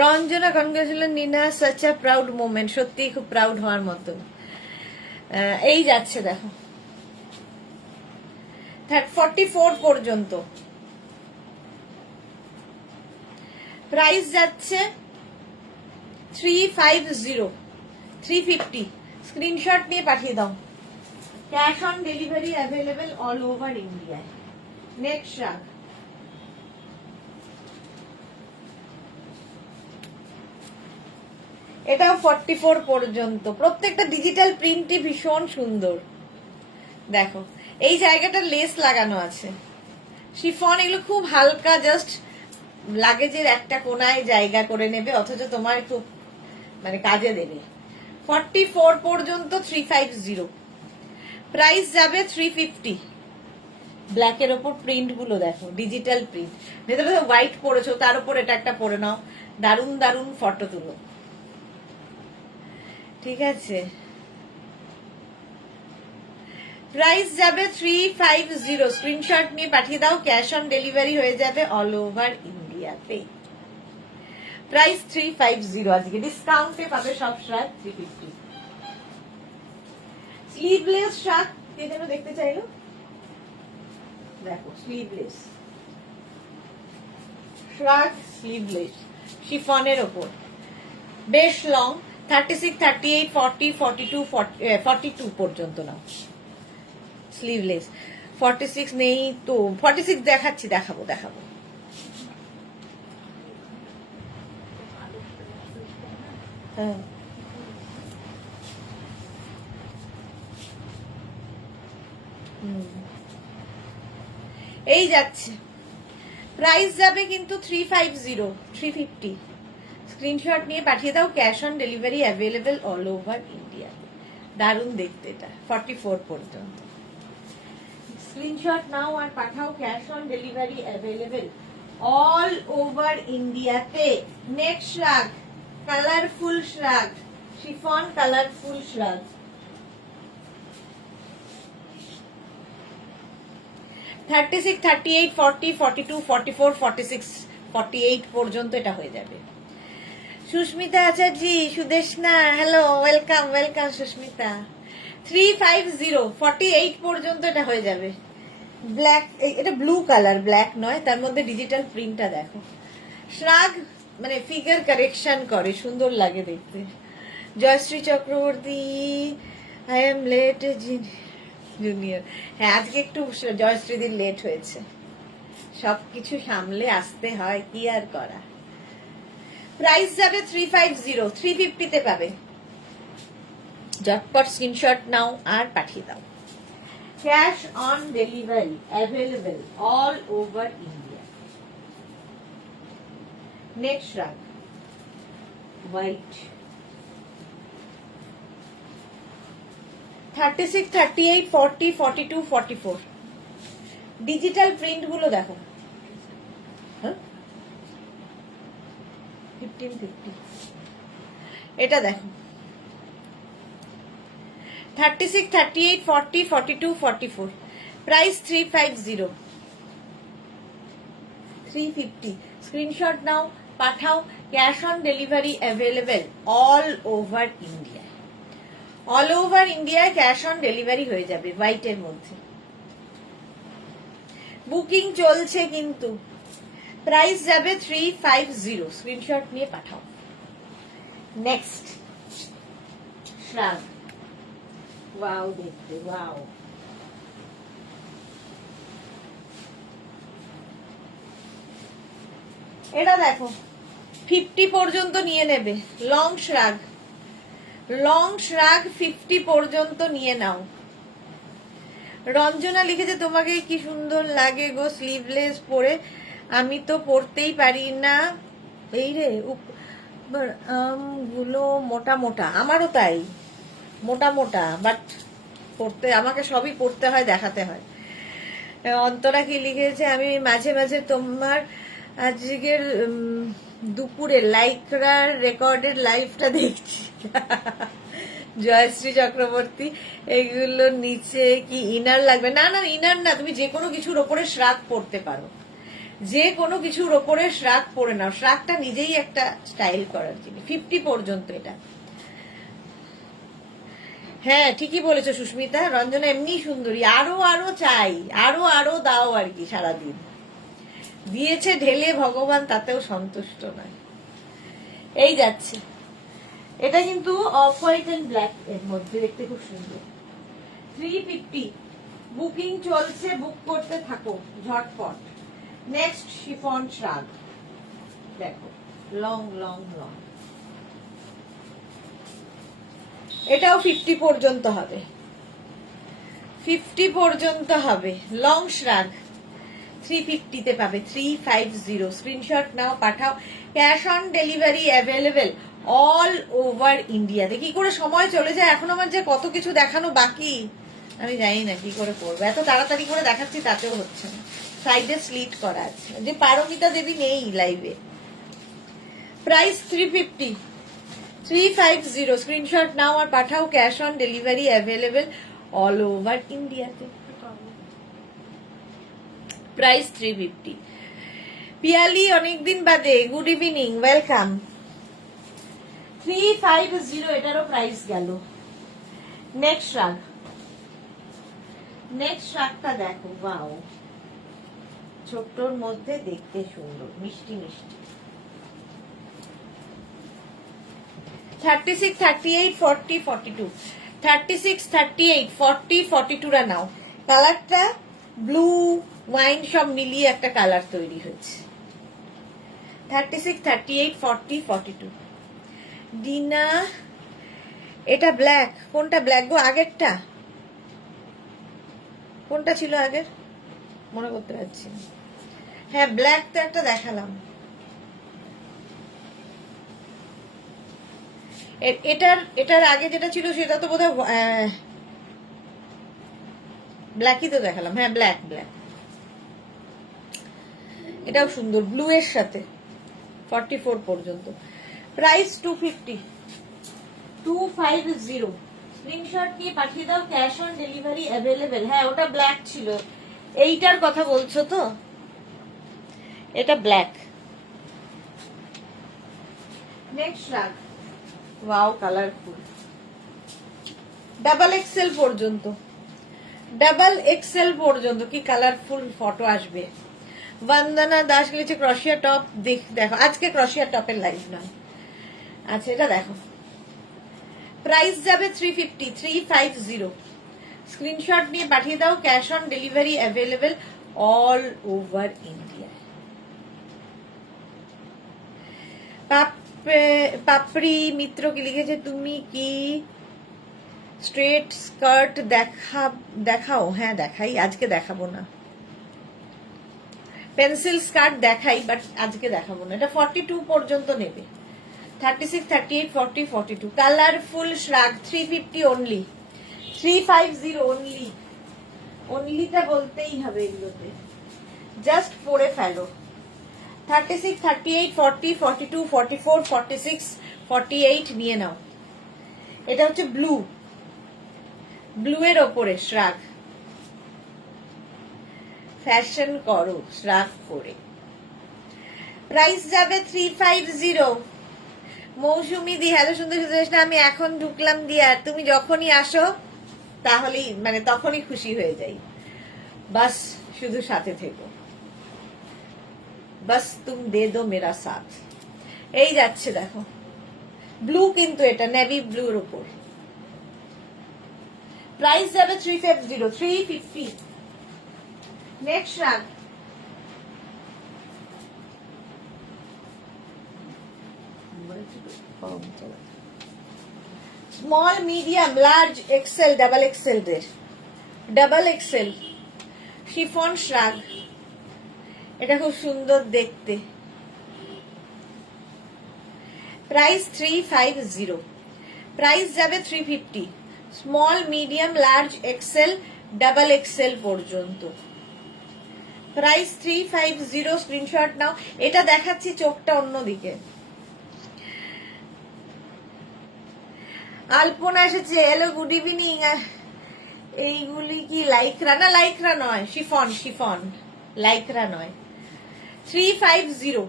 Ranjana, congratulation Nina, such a proud moment. সত্যি খুব প্রাউড হওয়ার মতো। এই যাচ্ছে দেখো 44 পর্যন্ত প্রাইস যাচ্ছে। 350, 350 স্ক্রিনশট নিয়ে পাঠিয়ে দাও। Cash on delivery available all over India. Next রাগ এটাও 44 পর্যন্ত। প্রত্যেকটা ডিজিটাল প্রিন্টই ভীষণ সুন্দর। দেখো এই জায়গাটা লেস লাগানো আছে, শিফন, এগুলো খুব হালকা, জাস্ট লাগেজের একটা কোনায় জায়গা করে নেবে, অথচ তোমার খুব মানে কাজে দেবে। 44 পর্যন্ত 350, প্রাইস যাবে 350। ব্ল্যাকের ওপর প্রিন্ট গুলো দেখো, ডিজিটাল প্রিন্ট, ভেতরে হোয়াইট পরেছো, তার উপর এটা একটা পরে নাও, দারুন দারুন ফটো তুলো। ঠিক আছে, প্রাইস যাবে 350, স্ক্রিনশট নিয়ে পাঠিয়ে দাও। ক্যাশ অন ডেলিভারি হয়ে যাবে অল ওভার ইন্ডিয়াতে। প্রাইস 350, আজকে ডিসকাউন্টে পাবে সব শ্রাগ 350। স্লিভলেস শ্রাগ কে যেন দেখতে চাইলো, দেখো স্লিভলেস শ্রাগ, স্লিভলেস শিফনের ওপর, বেশ লং। 36, 38, 40, 42, 42 পর্যন্ত নাও স্লিভলেস। 46 নেই তো, 46 দেখাচ্ছি, দেখাবো দেখাবো। হ্যাঁ, এই যাচ্ছে, প্রাইস যাবে কিন্তু 350, 350 স্ক্রিনশট নিয়ে পাঠিয়ে দাও। Cash on delivery available all over India. দারুণ দেখতে এটা। 44 পর্যন্ত স্ক্রিনশট নাও আর পাঠাও। Cash on delivery available all over ইন্ডিয়াতে। Next shrug colourful shrug, chiffon colourful shrug. 36, 38, 40, 42, 44, 46, 48 পর্যন্ত এটা হয়ে যাবে। Susmita Acharya, Sudeshna, hello, welcome welcome Susmita. 350, 48 পর্যন্ত এটা হয়ে যাবে। ব্ল্যাক, এটা ব্লু কালার, ব্ল্যাক নয়, তার মধ্যে ডিজিটাল প্রিন্টটা দেখো। শ্রাগ মানে ফিগার কারেকশন করে, সুন্দর লাগে দেখতে। Jayashree Chakraborty, I am late junior. হ্যাঁ, আজকে একটু জয়শ্রীদির লেট হয়েছে, সবকিছু সামলে আসতে হয়, কি আর করা। প্রাইস যাবে 350, 350 তে পাবে। ঝটপট স্ক্রিনশট নাও আর পাঠিয়ে দাও। Cash on delivery available all over India. Next রাগ হোয়াইট, 36, 38, 40, 42, 44 ডিজিটাল প্রিন্ট গুলো দেখো। 1550। এটা দেখো 36, 38, 40, 42, 44, প্রাইস 350, 350। স্ক্রিনশট নাও, পাঠাও। Cash on delivery available all over India. All over ইন্ডিয়ায় ক্যাশ অন ডেলিভারি হয়ে যাবে হোয়াইটের মধ্যে। বুকিং চলছে কিন্তু। প্রাইস যাবে 350, স্ক্রিনশট নিয়ে পাঠাও। নেক্সট শ্রাগ, ওয়াও দেখতে, ওয়াও। এটা দেখো 50 পর্যন্ত নিয়ে নেবে। লং শ্রাগ, লং শ্রাগ 50 পর্যন্ত নিয়ে নাও। রঞ্জনা লিখেছে তোমাকে কি সুন্দর লাগে গো স্লিভলেস পরে। আমি তো পরতেই পারি না। এই রে গুলো মোটা মোটা, আমারও তাই মোটা মোটা, বাট পড়তে আমাকে সবই পড়তে হয়, দেখাতে হয়। অন্তরা কি লিখেছে, আমি মাঝে মাঝে তোমার আজকের দুপুরে লাইকরার রেকর্ডেড লাইভটা দেখছি। জয়শ্রী চক্রবর্তী, এগুলোর নিচে কি ইনার লাগবে? না না, ইনার না, তুমি যে কোনো কিছুর ওপরে শ্রাগ পড়তে পারো, যে কোনো কিছুর ওপরে শ্রাগ পরে নাও। শ্রাগটা নিজেই একটা স্টাইল করার জিনিস। 50 পর্যন্ত এটা। হ্যাঁ ঠিকই বলেছো সুস্মিতা। রঞ্জনা এমনি সুন্দরী, আরো আরো চাই, আরো আরো দাও আর কি। সারাদিন দিয়েছে ঢেলে ভগবান, তাতেও সন্তুষ্ট নয়। এই যাচ্ছে, এটা কিন্তু অফ হোয়াইট এন্ড ব্ল্যাক এর মধ্যে, দেখতে খুব সুন্দর। 350, বুকিং চলছে, বুক করতে থাকো ঝটপট। নেক্সট শিফন শ্রাগ, দেখো লং লং লং। এটাও 50 পর্যন্ত হবে, 50 পর্যন্ত হবে। লং শ্রাগ 350 তে পাবে, 350। স্ক্রিনশট নাও, পাঠাও। Cash on delivery available all over ইন্ডিয়াতে। কি করে সময় চলে যায়, এখন আমার যে কত কিছু দেখানো বাকি, আমি জানি না কি করে করবো। এত তাড়াতাড়ি করে দেখাচ্ছি তাতেও হচ্ছে না। সাইডে স্লিট করা আছে, যে পারমিতা দেবী নেই লাইভে। প্রাইস 350, 350। স্ক্রিনশট নাও আর পাঠাও। Cash on delivery available all over ইন্ডিয়াতে। প্রাইস 350। পিয়ালি অনেকদিন বাদে, গুড ইভিনিং, ওয়েলকাম। 350, এটারও প্রাইস গেল। নেক্সট শ্রাগ, নেক্সট শ্রাগটা দেখো, ওয়াও, ছোট্টর মধ্যে দেখতে সুন্দর, মিষ্টি মিষ্টি। 36, 38, 40, 42, 36, 38, 40, 42 রা নাও। কালারটা ব্লু ওয়াইন সব মিলিয়ে একটা কালার তৈরি হয়েছে। 36, 38, 40, 42। ডিনা, এটা ব্ল্যাক। কোনটা ব্ল্যাক গো? আগেরটা কোনটা ছিল আগের, মনে করতে পারছি না। হ্যাঁ ব্ল্যাক তো একটা দেখালাম। এটার আগে যেটা ছিল সেটা তো বোধহয় ব্ল্যাকই তো দেখালাম। হ্যাঁ ব্ল্যাক, ব্ল্যাক। এটাও সুন্দর, ব্লু এর সাথে। 44 পর্যন্ত। প্রাইস 250, 250। স্ক্রিনশট নিয়ে পাঠিয়ে দাও। Cash on delivery available. হ্যাঁ ওটা ব্ল্যাক ছিল। এইটার কথা বলছো তো? এটা ব্ল্যাক। নেক্সট রাগ, ওয়াও কালারফুল। ডাবল এক্সেল পর্যন্ত, ডাবল এক্সেল পর্যন্ত কি কালারফুল ফটো আসবে। বন্দনা দাস লিখেছে ক্রশিয়া টপ। দেখো আজকে ক্রশিয়া টপের লাইভ নয়। আচ্ছা এটা দেখো, প্রাইস যাবে 350, 350। স্ক্রিনশট নিয়ে পাঠিয়ে দাও। Cash on delivery available all over India. Papri Mitra কি লিখেছে, তুমি কি স্ট্রেট স্কার্ট দেখাও? হ্যাঁ দেখাই, আজকে দেখাবো না। পেন্সিল স্কার্ট দেখাই, বাট আজকে দেখাবো না। এটা 42 পর্যন্ত নেবে। 36, 38, 40, 42। Colourful shrug 350 only, 350 only. অনলিটা বলতেই হবে এগুলোতে। জাস্ট পরে ফেলো। 36, 38, 40, 42, 44, 46, 48 নিয়ে নাও। এটা হচ্ছে ব্লু, ব্লু এর ওপরে শ্রাগ। ফ্যাশন করো শ্রাগ করে। প্রাইস যাবে 350। মৌসুমি দি, হ্যালো সুন্দর সুন্দর, আমি এখন ঢুকলাম দি, আর তুমি যখনই আসো তাহলেই মানে তখনই খুশি হয়ে যাই। বাস শুধু সাথে থেকো, বাস তুম দে দো মেরা সাথ। এই যাচ্ছে দেখো, ব্লু কিন্তু এটা নেভি ব্লুর উপর। প্রাইস যাবে 350, 350। Next rug, small, medium, large, XL, double XL দের, ডাবল এক্সেল শিফন শ্রাগ। এটা খুব সুন্দর দেখতে। প্রাইস 350, প্রাইস যাবে 350। Small, medium, large, XL, double XL পর্যন্ত। প্রাইস 350, স্ক্রিনশট নাও। এটা দেখাচ্ছি চোখটা অন্যদিকে। আলপনা এসেছে, হ্যালো গুড ইভিনিং। এইগুলি কি লাইকরা? না লাইকরা নয়, শিফন, শিফন, লাইকরা নয়। 350,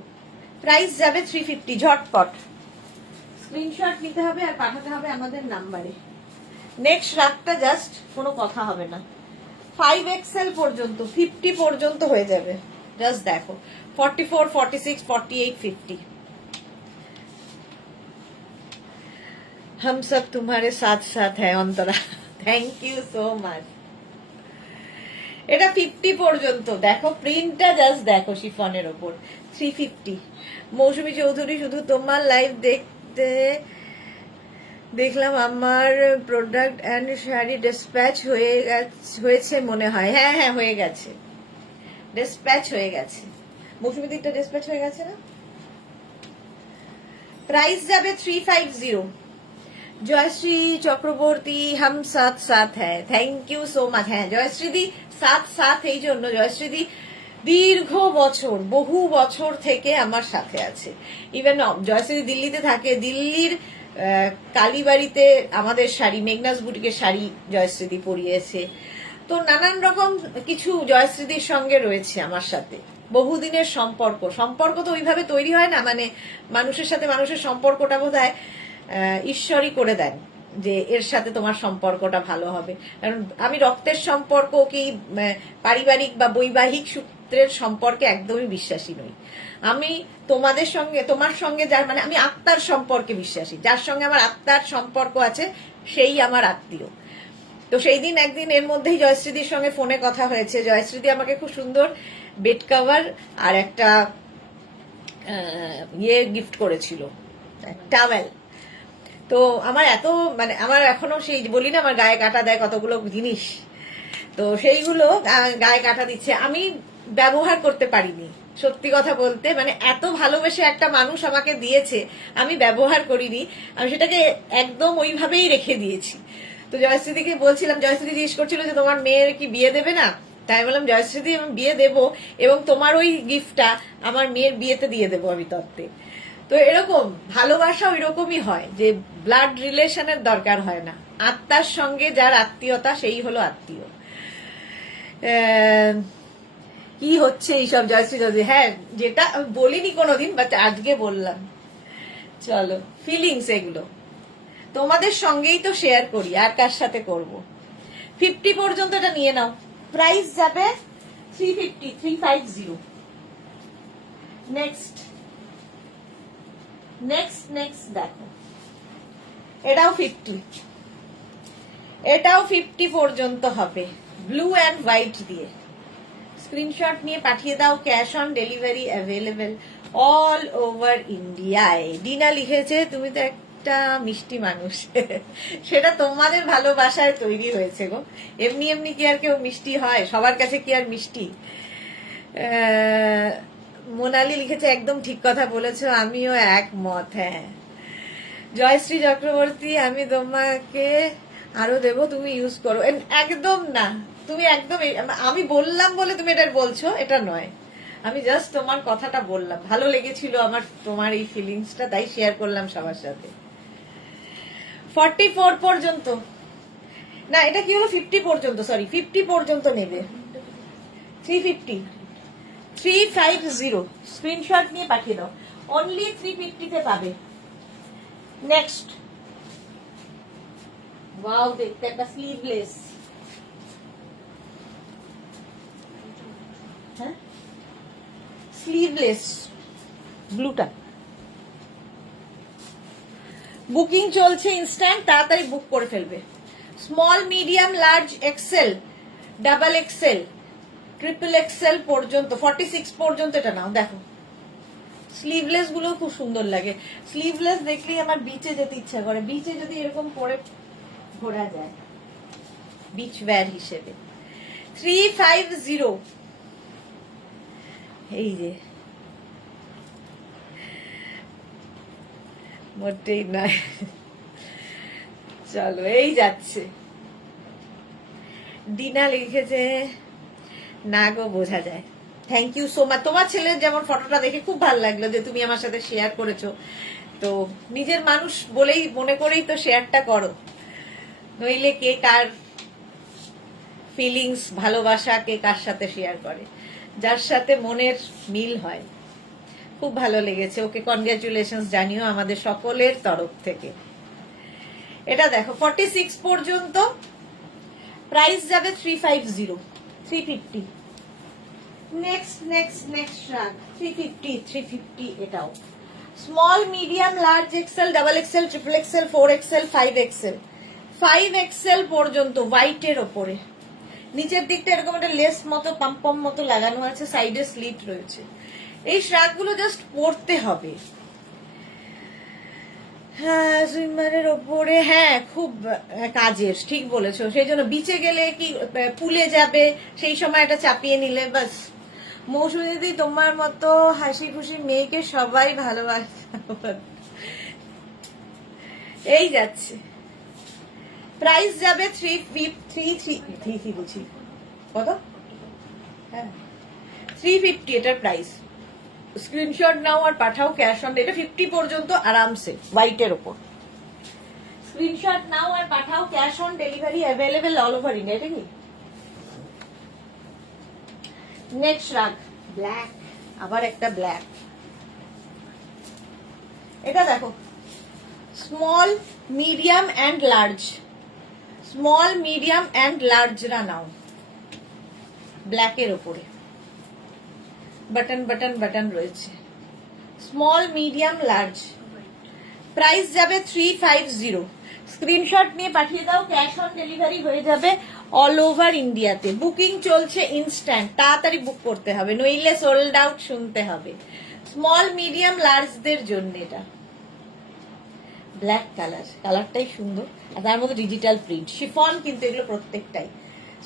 প্রাইস যাবে 350। ঝটপট স্ক্রিনশট নিতে হবে আর পাঠাতে হবে আমাদের নাম্বারে। নেক্সট রাগটা জাস্ট কোনো কথা হবে না, 5XL পর্যন্ত, 50 পর্যন্ত হয়ে যাবে। জাস্ট দেখো, 44, 46, 48, 50। हम सब तुम्हारे साथ साथ है Antara, thank you so much. এটা 50 পর্যন্ত দেখো, প্রিন্টটা জাস্ট দেখো শিফনের ওপর। 350। মৌসুমী চৌধুরী, শুধু তোমার লাইভ দেখতে দেখলাম আমার প্রোডাক্ট অ্যান্ড শাড়ি ডিসপ্যাচ হয়েছে মনে হয়। হ্যাঁ হ্যাঁ হয়ে গেছে, ডিসপ্যাচ হয়ে গেছে। মৌসুমী দিকটা ডিসপ্যাচ হয়ে গেছে না? প্রাইস যাবে 350। জয়শ্রী চক্রবর্তী, হাম সাথ সাথ হ্যাঁ, থ্যাংক ইউ সো মাচ। হ্যাঁ জয়শ্রীদি সাথ সাথ, এই জন্য জয়শ্রীদি দীর্ঘ বছর, বহু বছর থেকে আমার সাথে আছে। ইভেন জয়শ্রী দিল্লিতে থাকে, দিল্লির কালীবাড়িতে আমাদের শাড়ি, মেঘনাস বুটিকের শাড়ি জয়শ্রীদি পরিয়েছে। তো নানান রকম কিছু জয়শ্রীদির সঙ্গে রয়েছে আমার সাথে, বহুদিনের সম্পর্ক। সম্পর্ক তো ওইভাবে তৈরি হয় না, মানে মানুষের সাথে মানুষের সম্পর্কটা বোধহয় ঈশ্বরই করে দেন যে এর সাথে তোমার সম্পর্কটা ভালো হবে। কারণ আমি রক্তের সম্পর্ক কি পারিবারিক বা বৈবাহিক সূত্রের সম্পর্কে একদমই বিশ্বাসী নই। আমি তোমাদের সঙ্গে, তোমার সঙ্গে যার মানে আমি আত্মার সম্পর্কে বিশ্বাসী, যার সঙ্গে আমার আত্মার সম্পর্ক আছে সেই আমার আত্মীয়। তো সেই দিন একদিন এর মধ্যেই জয়শ্রীদির সঙ্গে ফোনে কথা হয়েছে। জয়শ্রীদি আমাকে খুব সুন্দর বেড কভার আর একটা গিফট করেছিল, টাওয়েল। তো আমার এত মানে আমার এখনো সেই বলি না আমার গায়ে কাটা দেয় কতগুলো জিনিস, তো সেইগুলো গায়ে কাটা দিচ্ছে। আমি ব্যবহার করতে পারিনি, সত্যি কথা বলতে, মানে এত ভালোবেসে একটা মানুষ আমাকে দিয়েছে, আমি ব্যবহার করিনি, আমি সেটাকে একদম ওইভাবেই রেখে দিয়েছি। তো জয়শ্রীদিকে বলছিলাম, জয়শ্রী জিজ্ঞেস করছিল যে তোমার মেয়ের কি বিয়ে দেবে না, তাই বললাম জয়শ্রীদি আমি বিয়ে দেবো, এবং তোমার ওই গিফটটা আমার মেয়ের বিয়েতে দিয়ে দেবো আমি তত্ত্বে। তো এরকম ভালোবাসা ওই রকমই হয় যে ব্লাড রিলেশনের দরকার হয় না, আত্মার সঙ্গে যার আত্মীয়তা সেই হলো আত্মীয়। কি হচ্ছে এইসব জয়শ্রী চৌধুরী? হ্যাঁ যেটা বলিনি কোনোদিন, বাট আজকে বললাম। চলো, ফিলিংস এগুলো তোমাদের সঙ্গেই তো শেয়ার করি, আর কার সাথে করব। 50 পর্যন্ত এটা নিয়ে নাও। প্রাইস যাবে 350, 350। নেক্সট নেক্সট নেক্সট দেখো, এটাও 50, এটাও 50 পর্যন্ত হবে, ব্লু অ্যান্ড হোয়াইট দিয়ে। স্ক্রিনশট নিয়ে পাঠিয়ে দাও, cash on delivery available all over ইন্ডিয়ায়। ডিনা লিখেছে তুমি তো একটা মিষ্টি মানুষ। সেটা তোমাদের ভালোবাসায় তৈরি হয়েছে গো, এমনি এমনি কি আর কেউ মিষ্টি হয়? সবার কাছে কি আর মিষ্টি? মোনালি লিখেছে একদম ঠিক কথা বলেছো, আমিও একমত। হ্যাঁ জয়শ্রী চক্রবর্তী, আমি তোমাকে আরো দেবো, তুমি ইউজ করো। একদম না, তুমি একদম, আমি বললাম বলে তুমি এটা বলছো, এটা নয়। আমি জাস্ট তোমার কথাটা বললাম, ভালো লেগেছিল আমার তোমার এই ফিলিংসটা, তাই শেয়ার করলাম সবার সাথে। 44 পর্যন্ত না, এটা কি হলো 50 পর্যন্ত, সরি 50 পর্যন্ত নেবে। 350 350 স্ক্রিনশট নিয়ে পাঠিয়ে দাও, অনলি 350 তে পাবে। নেক্সট, ওয়াও দেখতে একটা স্লিভলেস, হ্যাঁ স্লিভলেস ব্লুটা, বুকিং চলছে ইনস্ট্যান্ট, তাড়াতাড়ি বুক করে ফেলবে। Small medium large XL double XL triple Excel পর্যন্ত 46 পর্যন্ত এটা নাও। দেখো স্লিভলেস গুলো খুব সুন্দর লাগে, স্লিভলেস দেখলেই আমার বিচে যেতে ইচ্ছা করে, বিচে যদি এরকম পরে ঘোরা যায় বিচ ওয়্যার হিসেবে। 350 এই যে মোটেই নয়, চলো এই যাচ্ছে। ডিনা লিখেছে না গো বোঝা যায়, থ্যাংক ইউ সো মাচ। তোমার ছেলের যেমন ফটোটা দেখে খুব ভালো লাগলো যে তুমি আমার সাথে শেয়ার করেছো, তো নিজের মানুষ বলেই মনে করেই তো শেয়ারটা করো, নইলে কে কার ফিলিংস ভালোবাসা কে কার সাথে শেয়ার করে, যার সাথে মনের মিল হয়। খুব ভালো লেগেছে, ওকে কনগ্রাচুলেশনস জানিও আমাদের সকলের তরফ থেকে। এটা দেখো 46 পর্যন্ত, প্রাইস যাবে 350 350। নেক্সট নেক্সট নেক্সট রাগ 350 এটাও small medium large XL double XL triple XL 4XL 5XL 5XL পর্যন্ত হোয়াইটের ওপরে, নিচের দিকটা এরকম একটা লেস মতো পাম্পম মতো লাগানো আছে, সাইডে স্লিট রয়েছে। এই শ্রাগগুলো জাস্ট পরতে হবে। হ্যাঁ সুইমারের ওপরে, হ্যাঁ খুব কাজের, ঠিক বলেছো। সেই জন্য বিচে গেলে কি পুলে যাবে, সেই সময় এটা চাপিয়ে নিলে বাস। মৌসুমী দিদি তোমার মতো হাসি খুশি মেয়েকে সবাই ভালোবাসে, এই যাচ্ছে। প্রাইস যাবে 350 বুঝি কত, হ্যাঁ 350 এটার প্রাইস। স্ক্রিনশট নাও আর পাঠাও ক্যাশ অন, এটা 50 পর্যন্ত আরামসে হোয়াইটের ওপর। স্ক্রিনশট নাও আর পাঠাও, cash on delivery available all over India. এটা কি নেক্সট রাগ ব্ল্যাক, আবার একটা ব্ল্যাক। এটা দেখো small medium and large, small medium and লার্জরা নাও, ব্ল্যাকের ওপরে বাটন বাটন বাটন রয়েছে, স্মল মিডিয়াম লার্জ। প্রাইস যাবে 350, স্ক্রিনশট নিয়ে পাঠিয়ে দাও, ক্যাশ অন ডেলিভারি হয়ে যাবে অল ওভার ইন্ডিয়াতে। বুকিং চলছে ইনস্ট্যান্ট, তাড়াতাড়ি বুক করতে হবে, নইলে সোল্ড আউট শুনতে হবে। স্মল মিডিয়াম লার্জদের জন্য এটা ব্ল্যাক কালার, কালারটাই সুন্দর, আর তার মধ্যে ডিজিটাল প্রিন্ট শিফন, কিন্তু এগুলো প্রত্যেকটাই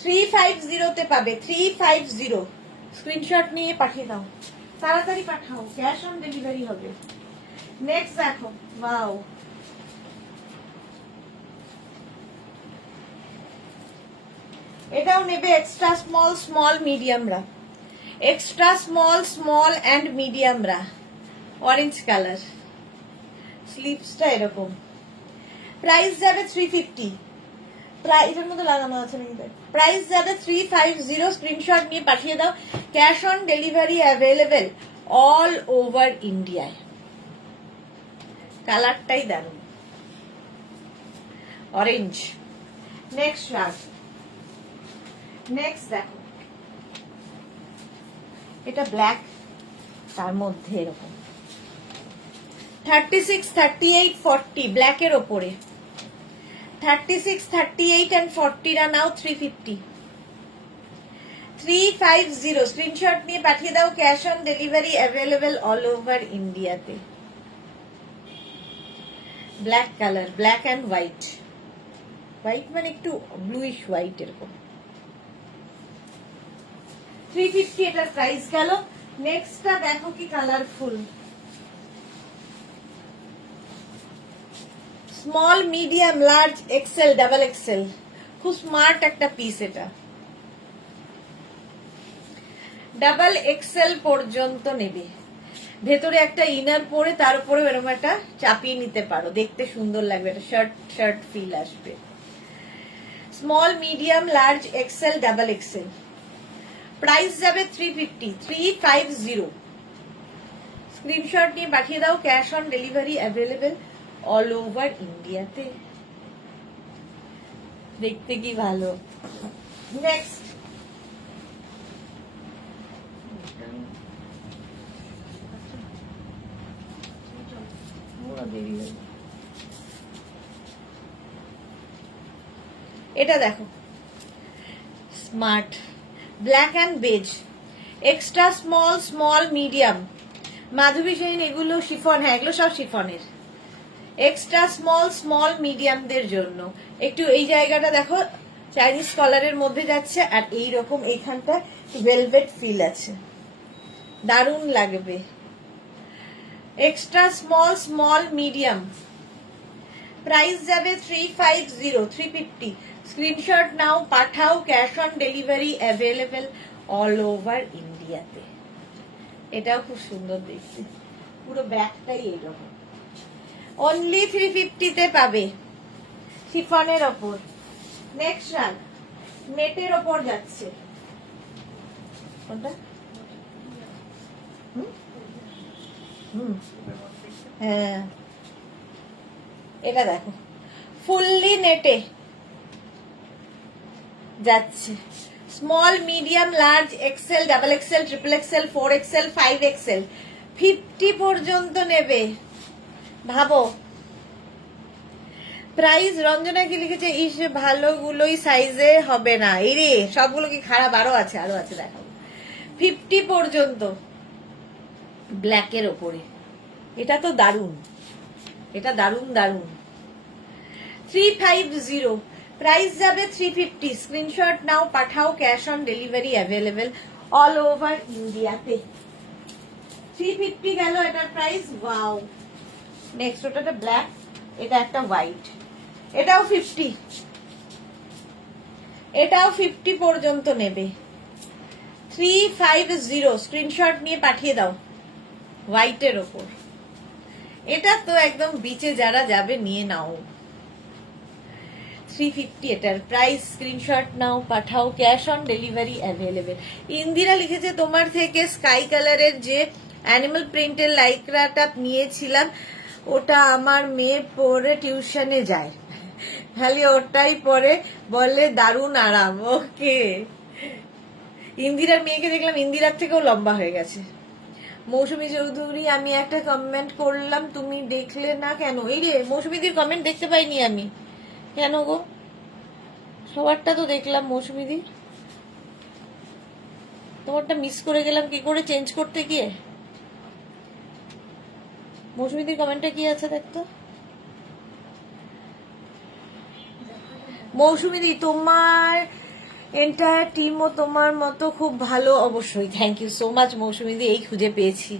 350 তে পাবে। 350 স্ক্রিনশট নিয়ে পাঠিয়ে দাও, তাড়াতাড়ি পাঠাও, ক্যাশ অন ডেলিভারি হবে। নেক্সট দেখো, ওয়াও এটাও নেবে এক্সট্রা স্মল স্মল মিডিয়ামরা, এক্সট্রা স্মল স্মল অ্যান্ড মিডিয়ামরা, অরেঞ্জ কালার, স্লিভসটা এরকম। প্রাইস যাবে 350, এটার মধ্যে লাগানো আছে নাকি, প্রাইস যাবে 350, স্ক্রিনশট নিয়ে পাঠিয়ে দাও, cash on delivery available all over ইন্ডিয়ায়। কালারটাই দারুন, অরেঞ্জ। নেক্সট রাগ, নেক্সট দেখো এটা ব্ল্যাক, তার মধ্যে এরকম 36 38 40 ব্ল্যাকের ওপরে, 36 38 and 40 রা নাও 350 350, স্ক্রিনশট নিয়ে পাঠিয়ে দাও, cash on delivery available all over ইন্ডিয়াতে। Black colour, black and white, white মানে একটু ব্লুইশ হোয়াইট এরকম। 350 এটার প্রাইস গেল। নেক্সটটা দেখো কি colourful, small medium large XL double Excel, খুব স্মার্ট একটা পিস এটা। ডাবল এক্সেল পর্যন্ত নেবে। ভেতরে একটা ইনার পরে তার উপরে এরকম একটা চাপিয়ে নিতে পারো, দেখতে সুন্দর লাগবে, একটা শার্ট শার্ট ফিল আসবে। Small medium large XL double XL, price যাবে 350। স্ক্রিনশট নিয়ে পাঠিয়ে দাও, cash on delivery available all over ইন্ডিয়াতে। দেখতে কি ভালো। নেক্সট এটা দেখো, smart black and beige, extra small small medium, Madhabi Sen এগুলো শিফন, হ্যাঁ এগুলো সব শিফনের। এক্সট্রা স্মল স্মল মিডিয়ামদের জন্য একটু এই জায়গাটা দেখো চাইনিজ কলারের মধ্যে যাচ্ছে, আর এই রকম এইখানটা ভেলভেট ফিল আছে, দারুণ লাগবে। Extra small small medium, price যাবে 350। স্ক্রিনশট নাও, পাঠাও, cash on delivery available all over ইন্ডিয়াতে। এটাও খুব সুন্দর দেখতে, পুরো ব্যাগটাই এইরকম। অনলি 350-তে পাবে, শিফনের ওপর। নেক্সট রান নেটের ওপর যাচ্ছে, কোনটা? হ্যাঁ এটা দেখো, ফুললি নেটে যাচ্ছে। Small medium large XL double XL triple XL 4XL 5XL 50 পর্যন্ত নেবে। ভাবো প্রাইস। রঞ্জনা কি লিখেছে, ইস ভালোগুলোই সাইজে হবে না, এই রে সবগুলো কি খারাপ? আরো আছে আরো আছে, দেখাবো। 50 পর্যন্ত ব্ল্যাকের ওপরে, এটা তো দারুণ, এটা দারুণ দারুণ। 350, প্রাইস যাবে 350। স্ক্রিনশট নাও, পাঠাও, cash on delivery available all over ইন্ডিয়াতে। 350 গেল এটার প্রাইস। ওয়াও। নেক্সট ওটা ব্ল্যাক, এটা একটা হোয়াইট, এটাও 50, এটাও 50 পর্যন্ত নেবে। 350, স্ক্রিনশট নিয়ে পাঠিয়ে দাও। হোয়াইটের ওপর, এটা তো একদম বিচে যারা যাবে নিয়ে নাও। 350 এটার প্রাইস। স্ক্রিনশট নাও, পাঠাও, cash on delivery available. Indira লিখেছে, তোমার থেকে স্কাই কালারের যে অ্যানিমাল প্রিন্টের লাইক্রাটা নিয়েছিলাম, ওটা আমার মেয়ে পরে টিউশনে যায়, খালি ওটাই পরে, বলে দারুণ আরাম। ওকে, ইন্দিরার মেয়েকে দেখলাম ইন্দিরার থেকেও লম্বা হয়ে গেছে। মৌসুমী চৌধুরী, আমি একটা কমেন্ট করলাম, তুমি দেখলে না কেন? এই রে মৌসুমীদির কমেন্ট দেখতে পাইনি আমি, কেন গো? সবারটা তো দেখলাম মৌসুমীদির, তোমারটা মিস করে গেলাম কি করে চেঞ্জ করতে গিয়ে। মৌসুমীদির কমেন্টে কি আছে দেখতো। মৌসুমীদি, তোমার এন্টায়ার টিমও তোমার মতো খুব ভালো। অবশ্যই, থ্যাংক ইউ সো মাচ মৌসুমীদি, এই খুঁজে পেয়েছি,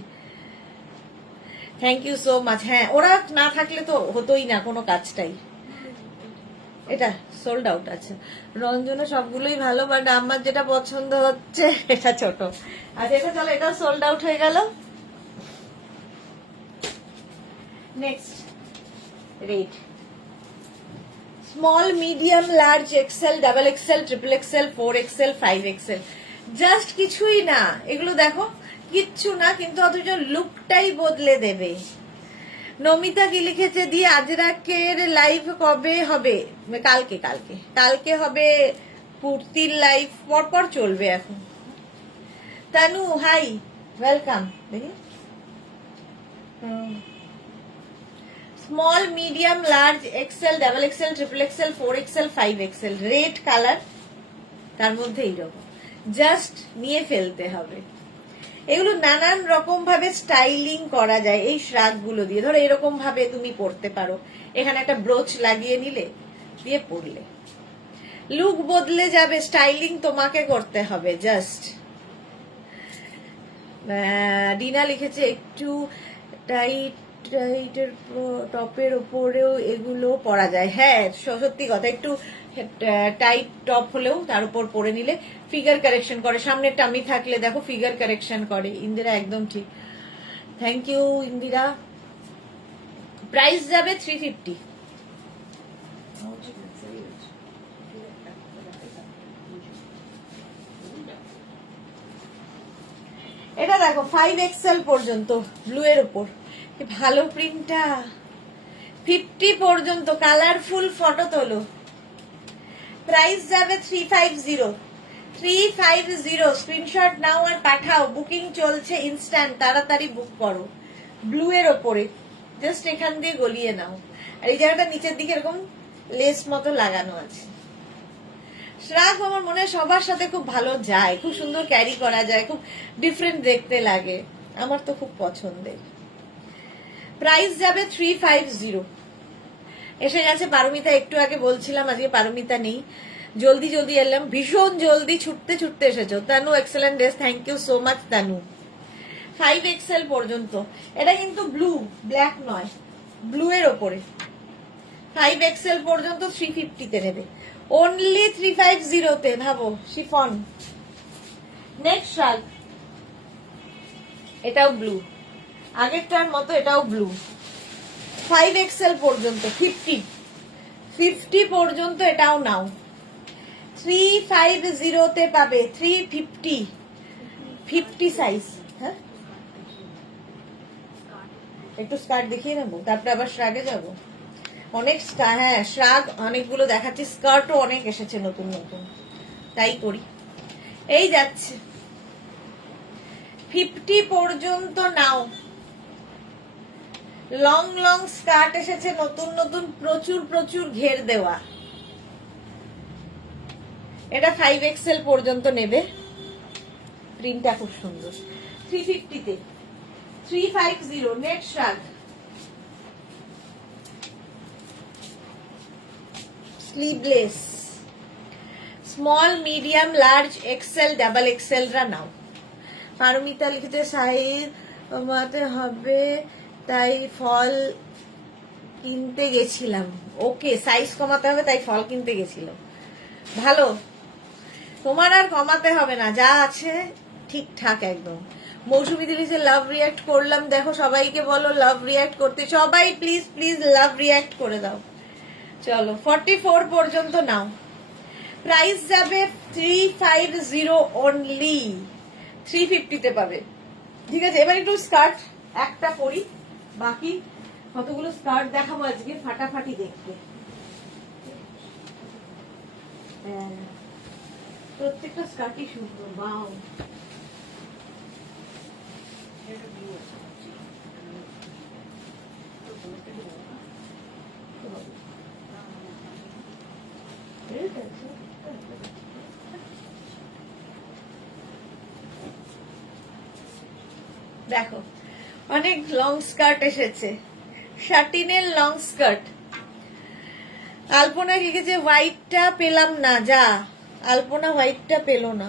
থ্যাংক ইউ সো মাচ। হ্যাঁ, ওরা না থাকলে তো হতোই না কোনো কাজটাই। এটা সোল্ড আউট আছে। রঞ্জনা, সবগুলোই ভালো, বাট আমার যেটা পছন্দ হচ্ছে এটা ছোট। আচ্ছা এটা চলো, এটা সোল্ড আউট হয়ে গেল। Next red, small medium large XL double XL triple XL 4XL 5XL, just কিছুই না এগুলো, দেখো কিচ্ছু না, কিন্তু অথচ লুকটাই বদলে দেবে। নমিতা কি লিখেছে, দি আজরাকের লাইভ কবে হবে? কালকে কালকে কালকে হবে পূর্তির লাইভ, পরপর চলবে এখন। Tanu hi, welcome. দেখি small medium large XL double XL triple XL 4XL 5XL, red colour, তার মধ্যে এইরকম, জাস্ট নিয়ে ফেলতে হবে। এগুলো নানান রকম ভাবে স্টাইলিং করা যায় এই শ্রাগ গুলো দিয়ে। ধরো এরকম ভাবে তুমি পরতে পারো, এখানে একটা ব্রোচ লাগিয়ে নিলে, দিয়ে পরলে লুক বদলে যাবে। স্টাইলিং তোমাকে করতে হবে জাস্ট। ডিনা লিখেছে, একটু টাইট টাইটের টপের ওপরেও এগুলো পরা যায়। হ্যাঁ সত্যি কথা, একটু টাইট টপ হলেও তার উপর পরে নিলে ফিগার কারেকশন করে, সামনে টামি থাকলে দেখো ফিগার কারেকশন করে। ইন্দিরা একদম ঠিক, থ্যাংক ইউ ইন্দিরা। প্রাইস যাবে 350। এটা দেখো 5XL পর্যন্ত ব্লু এর উপর, ভালো প্রিন্টটা। 50 পর্যন্ত কালারফুল ফটো তোলো। প্রাইস যাবে 350। 350 স্ক্রিনশট নাও আর পাঠাও, বুকিং চলছে ইনস্ট্যান্ট, তাড়াতাড়ি বুক করো। ব্লু এর ওপরে জাস্ট এখান দিয়ে গলিয়ে নাও, আর এই জায়গাটা নিচের দিকে এরকম লেস মতো লাগানো আছে। শ্রাগ আমার মনে হয় সবার সাথে খুব ভালো যায়, খুব সুন্দর ক্যারি করা যায়, খুব ডিফারেন্ট দেখতে লাগে, আমার তো খুব পছন্দের। প্রাইস যাবে 350। এসে গেছে পারমিতা, একটু আগে বলছিলাম আজকে পারমিতা নেই, জলদি জলদি এলাম, ভীষণ জলদি ছুটতে ছুটতে এসেছো। Tanu excellent dress, thank you so much Tanu. 5XL পর্যন্ত, এটা কিন্তু ব্লু, ব্ল্যাক নয়, ব্লু এর ওপরে 5XL পর্যন্ত 350 তে নেবে, অনলি 350 তে। ভাবো শিফন। নেক্সট শাল, এটাও ব্লু, আগেরটার মতো এটাও ব্লু। 5XL পর্যন্ত 50 পর্যন্ত এটাও নাও। 350 তে পাবে, 350 50 সাইজ। হ্যাঁ একটু স্কার্ট দেখিয়ে নেবো, তারপরে আবার শ্রাগে যাবো। অনেক হ্যাঁ শ্রাগ অনেকগুলো দেখাচ্ছি, স্কার্টও অনেক এসেছে নতুন নতুন, তাই করি। এই যাচ্ছে 50 পর্যন্ত নাও। লং লং স্কার্ট এসেছে নতুন নতুন, প্রচুর প্রচুর ঘের দেওয়া। এটা 5XL পর্যন্ত নেবে, প্রিন্টটা খুব সুন্দর। 350 তে 350। Next শ্রাগ, sleeveless, small medium large XL double XL রা নাও। পারমিতা লিখতে সাইজ কমাতে হবে তাই ফল কিনতে গেছিলাম। ওকে, সাইজ কমাতে হবে তাই ফল কিনতে গেছিলাম, ভালো। তোমার আর কমাতে হবে না, যা আছে ঠিকঠাক একদম। মৌসুমী দিদি যে লাভ রিয়াক্ট করলাম, দেখো সবাইকে বলো লাভ রিয়াক্ট করতে, সবাই প্লিজ প্লিজ লাভ রিয়াক্ট করে দাও। চলো 44 পর্যন্ত নাও। প্রাইস যাবে 350 অনলি, 350 তে পাবে। ঠিক আছে, এবার একটু স্কার্ট একটা পরি, বাকি কতগুলো স্কার্ট দেখাবো আজকে ফাটাফাটি দেখতে। প্রত্যেকটা স্কার্টই সুন্দর, বাও। দেখো অনেক লং স্কার্ট এসেছে, শাটিনের লং স্কার্ট। আলপনা লিখেছে হোয়াইটটা পেলাম না, যা আলপনা হোয়াইটটা পেলো না,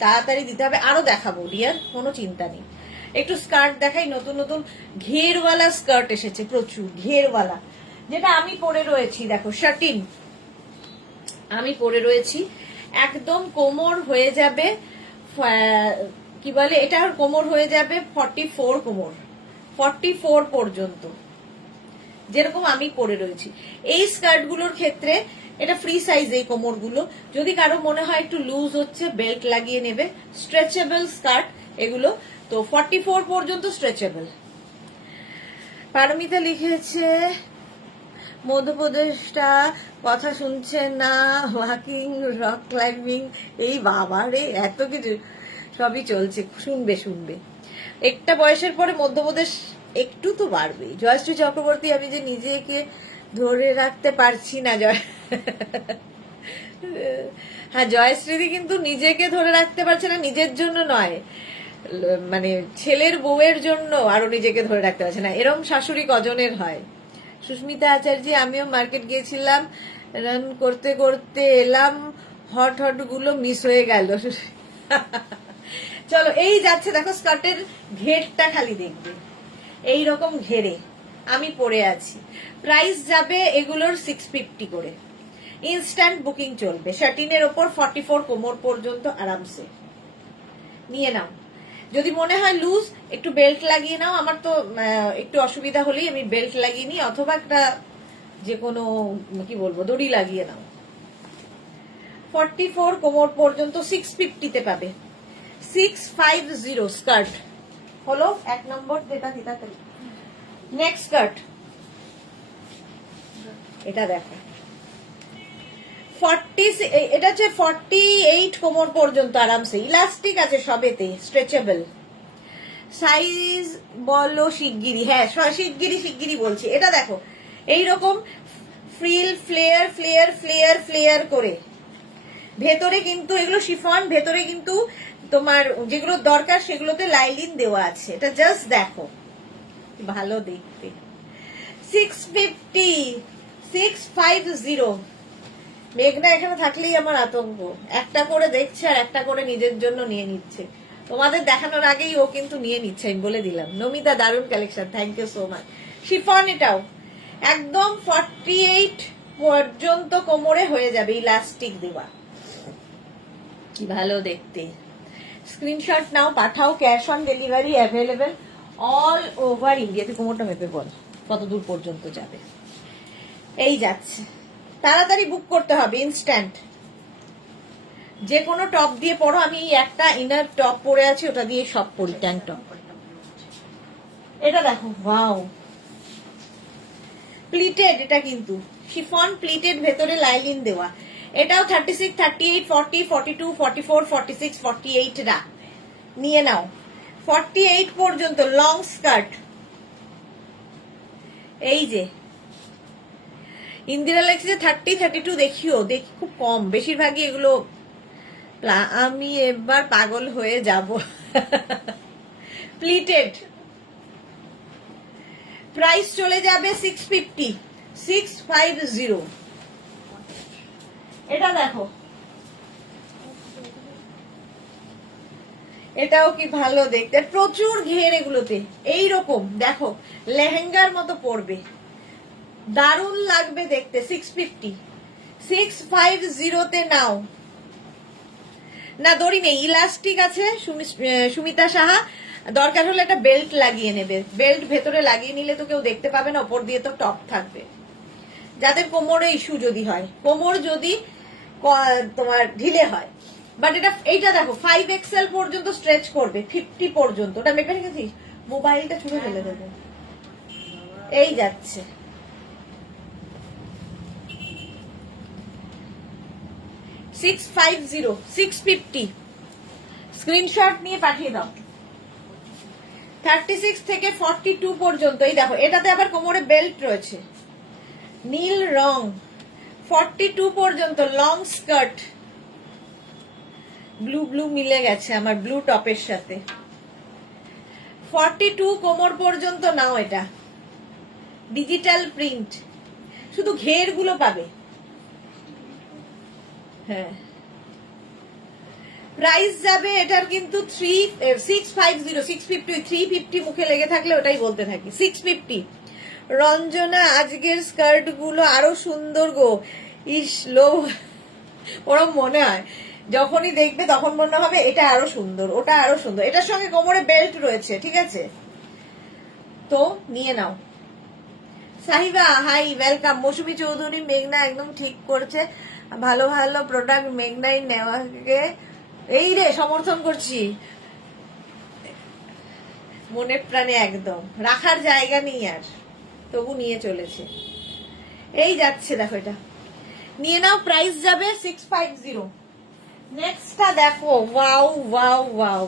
তাড়াতাড়ি দিতে হবে, আরো দেখাবো ডিয়ার, কোনো চিন্তা নেই। একটু স্কার্ট দেখাই, নতুন নতুন ঘেরওয়ালা স্কার্ট এসেছে, প্রচুর ঘেরওয়ালা, যেটা আমি পরে রয়েছি। দেখো শাটিন আমি পরে রয়েছি, একদম কোমর হয়ে যাবে, কি বলে এটা, কোমর হয়ে যাবে 44 কোমর, 44 পর্যন্ত, যেরকম আমি পরে রয়েছি। এই স্কার্ট গুলোর ক্ষেত্রে এটা ফ্রি সাইজ, এই কোমর গুলো, যদি কারো মনে হয় একটু লুজ হচ্ছে বেল্ট লাগিয়ে নেবে, স্ট্রেচেবল স্কার্ট এগুলো, তো 44 পর্যন্ত স্ট্রেচেবল। পারমিতা লিখেছে মধ্যপ্রদেশটা কথা শুনছে না, ওয়াকিং রক ক্লাইম্বিং, এই বাবা রে এত কিছু সবই চলছে, শুনবে শুনবে। একটা বয়সের পরে মধ্যপ্রদেশ একটু তো বাড়বে। জয়শ্রী চক্রবর্তী, আমি যে নিজেকে ধরে রাখতে পারছি না, হ্যাঁ জয়শ্রীদি কিন্তু নিজেকে ধরে রাখতে পারছে না, নিজের জন্য নয়, মানে ছেলের বউয়ের জন্য আরো নিজেকে ধরে রাখতে পারছে না, এরম শাশুড়ি কজনের হয়। সুস্মিতা আচার্য, আমিও মার্কেট গিয়েছিলাম, রান করতে করতে এলাম, হট হট গুলো মিস হয়ে গেল। চলো এই যাচ্ছে, দেখো স্কার্টের ঘেরটা খালি দেখবে, এইরকম ঘেরে আমি পরে আছি। প্রাইস যাবে এগুলোর 650 করে, ইনস্ট্যান্ট বুকিং চলবে। 13 ওপর 44 কোমর পর্যন্ত আরামসে নিয়ে নাও। যদি মনে হয় লুজ, একটু বেল্ট লাগিয়ে নাও। আমার তো একটু অসুবিধা হলেই আমি বেল্ট লাগিয়ে নিই, অথবা একটা যে কোনো কি বলবো দড়ি লাগিয়ে নাও। 44 কোমর পর্যন্ত 650 পাবে। 650 স্কার্ট হলো 1 নম্বর যেটা দিতা। নেক্সট স্কার্ট এটা দেখো, 40, এটা হচ্ছে 48 কোমর পর্যন্ত আরামসে, ইলাস্টিক আছে সবেতে, স্ট্রেচেবল। সাইজ বলো শিগগিরি, হ্যাঁ শিগগিরি বলছি। এটা দেখো এইরকম frill flare flare flare flare করে, ভেতরে কিন্তু এগুলো শিফন, ভেতরে কিন্তু তোমার যেগুলো দরকার সেগুলোতে লাইলিন দেওয়া আছে। এটা জাস্ট দেখো ভালো দেখতে। 650, 650। মেঘনা এখানে থাকলেই আমার আতঙ্ক, একটা করে দেখছে আর একটা করে নিজের জন্য নিয়ে নিচ্ছে। তোমাদের দেখানোর আগেই ও কিন্তু নিয়ে নিচ্ছে, আমি বলে দিলাম। নমিতা দারুণ collection, thank you so much. Chiffon এটাও একদম 48 পর্যন্ত কোমরে হয়ে যাবে, ইলাস্টিক দেওয়া, কি ভালো দেখতে। স্ক্রিনশট নাও, পাঠাও, cash on delivery available all over India. তুই কোমরটা মেপে বল কত দূর পর্যন্ত যাবে। এই যাচ্ছে, তাড়াতাড়ি বুক করতে হবে, ইনস্ট্যান্ট। যে কোনো টপ দিয়ে পরো, আমি একটা ইনার টপ পরে আছি, ওটা দিয়ে সব পরি, ট্যাঙ্ক টপ। এটা দেখো, ওয়াও, প্লিটেড, এটা কিন্তু শিফন প্লিটেড, ভেতরে লাইলিন দেওয়া। এটাও 36, 38, 40, 42, 44, 46, 48 রা নিয়ে নাও। 48 পর্যন্ত লং স্কার্ট। এই যে ইন্দিরা লেখছে 30, 32 দেখিও, দেখি খুব কম, বেশিরভাগই এগুলো। আমি এবার পাগল হয়ে যাব। প্লিটেড, প্রাইস চলে যাবে 650, 650। এটা দেখো, এটাও কি ভালো দেখতে, প্রচুর ঘের এগুলোতে। এইরকম দেখো লেহেঙ্গার মতো পরবে, দারুণ লাগবে দেখতে। 650, 650 নাও। না দড়ি নেই, ইলাস্টিক আছে। সুমিতা সাহা, দরকার হলে একটা বেল্ট লাগিয়ে নেবে, বেল্ট ভেতরে লাগিয়ে নিলে তো কেউ দেখতে পাবে না, ওপর দিয়ে তো টপ থাকবে। যাদের কোমরে ইস্যু যদি হয়, কোমর যদি তোমার ঢিলে হয়, বাট এইটা দেখো 5XL পর্যন্ত স্ট্রেচ করবে, 50 পর্যন্ত। ওটা মেপে রেখেছিস, মোবাইলটা ছুঁড়ে ফেলে দেবে। এই যাচ্ছে, $650, 650। স্ক্রিনশট নিয়ে পাঠিয়ে দাও। 36 থেকে 42 পর্যন্ত। এই দেখো, এটাতে আবার কোমরে বেল্ট রয়েছে, নীল রং। 42 পর্যন্ত লং স্কার্ট, ব্লু ব্লু মিলে গেছে আমার ব্লু টপের সাথে। 42 কোমর পর্যন্ত নাও। এটা ডিজিটাল প্রিন্ট, শুধু ঘের গুলো পাবে। হ্যাঁ, প্রাইস যাবে এটার কিন্তু 650, 650, 350 মুখে লেগে থাকলে ওটাই বলতে থাকি। 650। রঞ্জনা, আজকের স্কার্ট গুলো আরো সুন্দর গো। ইস, লোভ ওরম মনে হয়, যখনই দেখবে তখন মনে হবে এটা আরো সুন্দর, ওটা আরো সুন্দর। এটার সঙ্গে কোমরে বেল্ট রয়েছে, ঠিক আছে, তো নিয়ে নাও। Sahiba, hi, welcome. মৌসুমী চৌধুরী, মেঘনা একদম ঠিক করছে, ভালো ভালো প্রোডাক্ট মেঘনাই নেওয়াকে এই রে সমর্থন করছি, মনে প্রাণে একদম রাখার জায়গা নেই আর, তবু নিয়ে চলেছে। এই যাচ্ছে, দেখো এটা নিয়ে নাও, প্রাইস যাবে 650। নেক্সটটা দেখো, ওয়াও ওয়াও ওয়াও,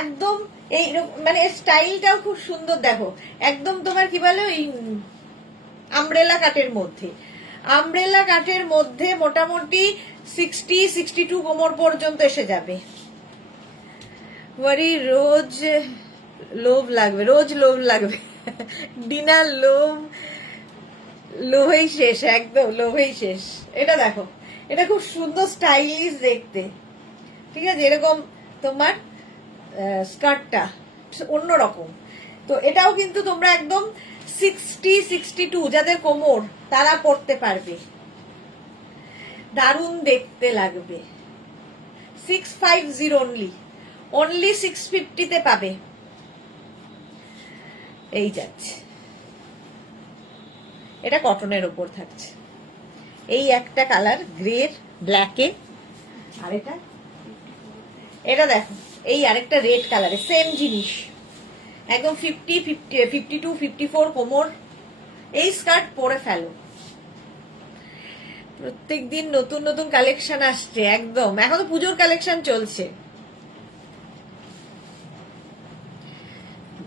একদম এই মানে স্টাইলটাও খুব সুন্দর। দেখো একদম তোমার কি বলে ওই আমব্রেলা কাটের মধ্যে, আমব্রেলা কাটের মধ্যে মোটামুটি 60, 62 কোমর পর্যন্ত এসে যাবে। রোজ লোভ লাগবে, রোজ লোভ লাগবে। ডিনার লোভেই শেষ, একদম লোভেই শেষ। এটা দেখো, এটা খুব সুন্দর স্টাইলিশ দেখতে, ঠিক আছে। এরকম তোমার স্কার্টটা অন্যরকম, তো এটাও কিন্তু তোমরা একদম 60, 62 যাদের কোমর তারা পরতে পারবে। দারুণ দেখতে লাগবে। 650 অনলি 650 পাবে। এই যাচ্ছে, এটা কটনের ওপর থাকছে। এই একটা কালার গ্রে ব্ল্যাকে, আর এটা দেখো এই আরেকটা রেড কালারে, সেম জিনিস একদম 50, 52, 54 কোমর। এই স্কার্ট পরে ফেলো, প্রত্যেকদিন নতুন নতুন কালেকশন আসছে। একদম এখন তো পুজোর কালেকশন চলছে।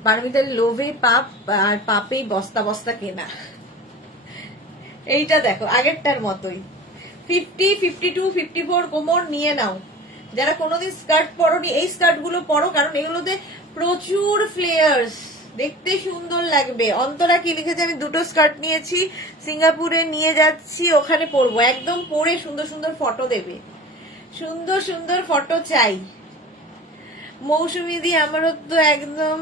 পারমিতার লোভে পাপ আর পাপেই বস্তা বস্তা কেনা। এইটা দেখো আগেরটার মতোই 50, 52, 54 কোমর নিয়ে নাও। যারা কোনোদিন স্কার্ট পরোনি এই স্কার্ট গুলো পরো, কারণ এগুলোতে প্রচুর ফ্লেয়ার্স, দেখতে সুন্দর লাগবে। অন্তরা কি লিখেছে, আমি দুটো স্কার্ট নিয়েছি, সিঙ্গাপুরে নিয়ে যাচ্ছি, ওখানে পরবো। একদম পরে সুন্দর সুন্দর ফটো দেবে, সুন্দর সুন্দর ফটো চাই। মৌসুমি দি, আমারও তো একদম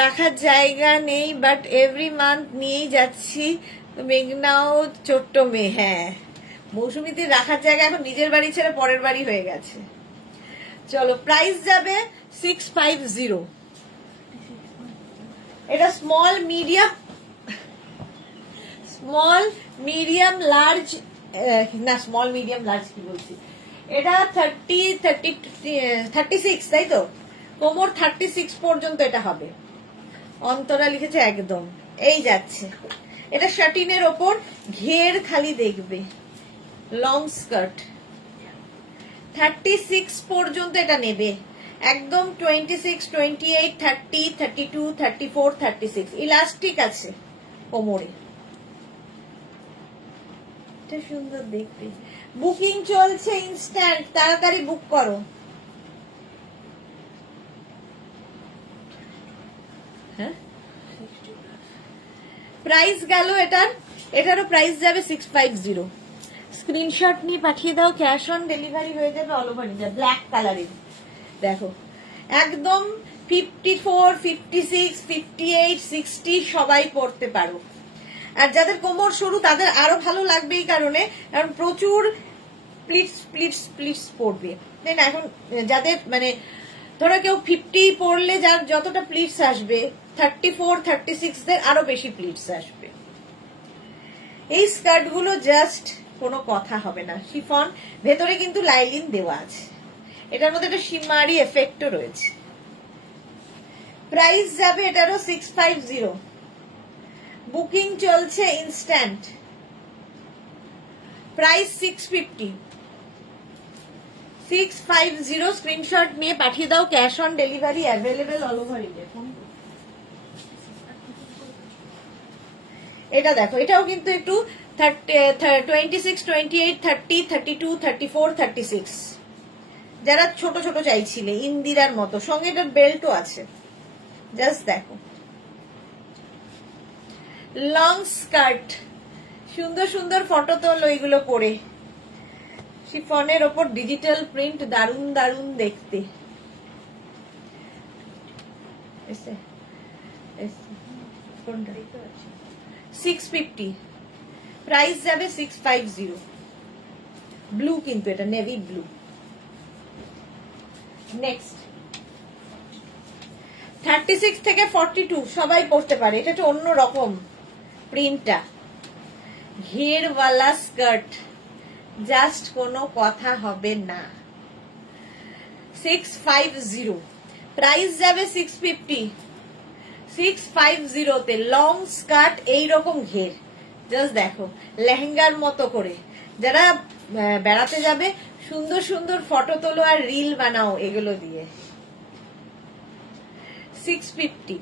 রাখার জায়গা নেই, বাট এভরি মান্থ নিয়েই যাচ্ছি। মেঘনাও ছোট্ট মেয়ে, হ্যাঁ মৌসুমিতে রাখার জায়গা এখন নিজের বাড়ি ছেড়ে পরের বাড়ি হয়ে গেছে। চলো প্রাইস যাবে 650। এটা স্মল মিডিয়াম লার্জ, না স্মল মিডিয়াম লার্জ কি বলছি, এটা 36, তাই তো? কোমর 36 পর্যন্ত এটা হবে। অন্তরা লিখেছে একদম। এই যাচ্ছে, এটা শাটিনের ওপর ঘের খালি দেখবে, লং স্কার্ট 36 পর্যন্ত এটা নেবে। একদম 26, 28, 30, 32, 34, 36 ইলাস্টিক আছে কোমরে। এটা সুন্দর দেখতে। বুকিং চলছে ইনস্ট্যান্ট, তাড়াতাড়ি বুক করো। হ্যাঁ প্রাইস গেল এটারও প্রাইস যাবে 650। স্ক্রিনশট নিয়ে পাঠিয়ে দাও, ক্যাশ অন ডেলিভারি হয়ে যাবে অল ওভার ইন্ডিয়া। ব্ল্যাক কালারের দেখো, একদম 54, 56, 58, 60 সবাই পড়তে পারো। আর যাদের কোমর সরু তাদের আরো ভালো লাগবে এই কারণে, কারণ প্রচুর প্লিটস পড়বে, তাই না? এখন যাদের মানে ধরো কেউ 50 পড়লে যার যতটা প্লিটস আসবে, 34, 36 দের আরো বেশি প্লিটস আসবে। এই স্কার্ট গুলো জাস্ট কোনো কথা হবে না, শিফন, ভেতরে কিন্তু লাইলিন দেওয়া আছে, এটার মধ্যে একটা শিমারি এফেক্টও রয়েছে। প্রাইস যাবে এটারও 650। বুকিং চলছে ইনস্ট্যান্ট। প্রাইস 650 স্ক্রিনশট নিয়ে পাঠিয়ে দাও, cash on delivery available all over India. এটা দেখো, এটাও কিন্তু একটু 26, 28, 30, 32, 34, 36 যারা ছোট ছোট চাইছিলে ইন্দিরার মতো, সঙ্গে এটার বেল্টও আছে। জাস্ট দেখো, লং স্কার্ট, সুন্দর সুন্দর ফটো তোলো এগুলো পরে। শিফনের ওপর ডিজিটাল প্রিন্ট, দারুন দারুন দেখতে। 650 প্রাইস যাবে 650। ব্লু কিন্তু এটা নেভি ব্লু। নেক্সট 36 থেকে 42 সবাই পড়তে পারে, এটা একটা অন্য রকম প্রিন্টটা, ঘেরওয়ালা স্কার্ট, জাস্ট কোনো কথা হবে না। 650 প্রাইস যাবে 650। 650 তে লং স্কার্ট এইরকম ঘের, জাস্ট দেখো লেহেঙ্গার মতো করে। যারা বেড়াতে যাবে সুন্দর সুন্দর ফটো তোলো আর রিল বানাও এগুলো দিয়ে। 650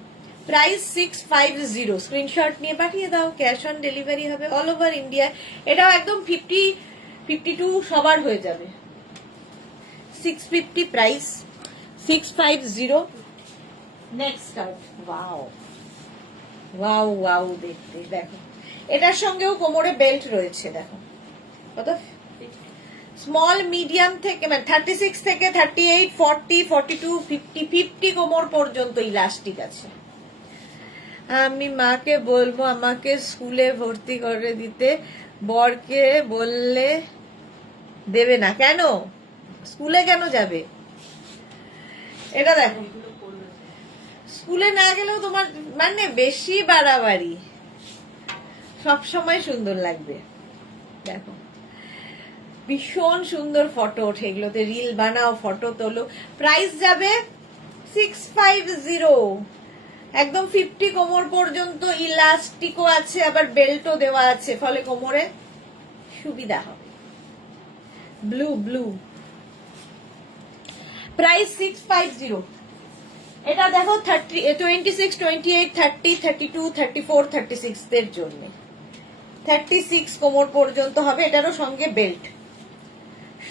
প্রাইস 650 স্ক্রিনশট নিয়ে পাঠিয়ে দাও, ক্যাশ অন ডেলিভারি হবে অল ওভার ইন্ডিয়া। এটাও একদম 50, 52 সবার হয়ে যাবে। 650 price, 650। Next skirt, wow wow wow দেখতে দেখো, এটার সঙ্গেও কোমরে বেল্ট রয়েছে। দেখো কত, স্মল মিডিয়াম থেকে মানে 36 থেকে 38, 40, 42, 50, 50 কোমর পর্যন্ত ইলাস্টিক আছে। আমি মাকে বলবো আমাকে স্কুলে ভর্তি করে দিতে, বরকে বললে দেবে না কেন? স্কুলে কেন যাবে? এটা দেখো, স্কুলে না গেলেও তোমার মানে বেশি বাড়াবাড়ি, সব সময় সুন্দর লাগবে। দেখো ভীষণ সুন্দর ফটো ওঠে এগুলোতে, রিল বানাও, ফটো তোলো। প্রাইস যাবে 650, একদম 50 কোমর পর্যন্ত, ইলাস্টিকও আছে, আবার বেল্টও দেওয়া আছে, ফলে কোমরে সুবিধা হবে। Blue blue, price 650। এটা দেখো 26, 28, 30, 32, 34, 36 দের জন্য। 36 কোমর পর্যন্ত হবে, এটারও সঙ্গে বেল্ট,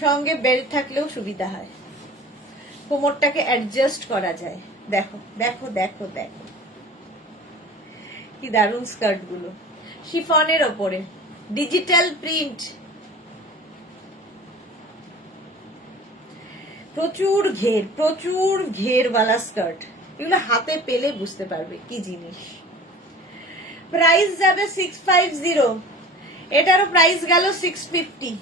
সঙ্গে বেল্ট থাকলেও সুবিধা হয়, কোমরটাকে অ্যাডজাস্ট করা যায়। দেখো দেখো দেখো দেখো কি দারুণ স্কার্ট গুলো, শিফনের ওপরে ডিজিটাল প্রিন্ট, প্রচুর ঘেরওয়ালা স্কার্ট, এগুলো হাতে পেলে বুঝতে পারবে কি জিনিস। প্রাইস যাবে 650, এটারও প্রাইস গেল 650।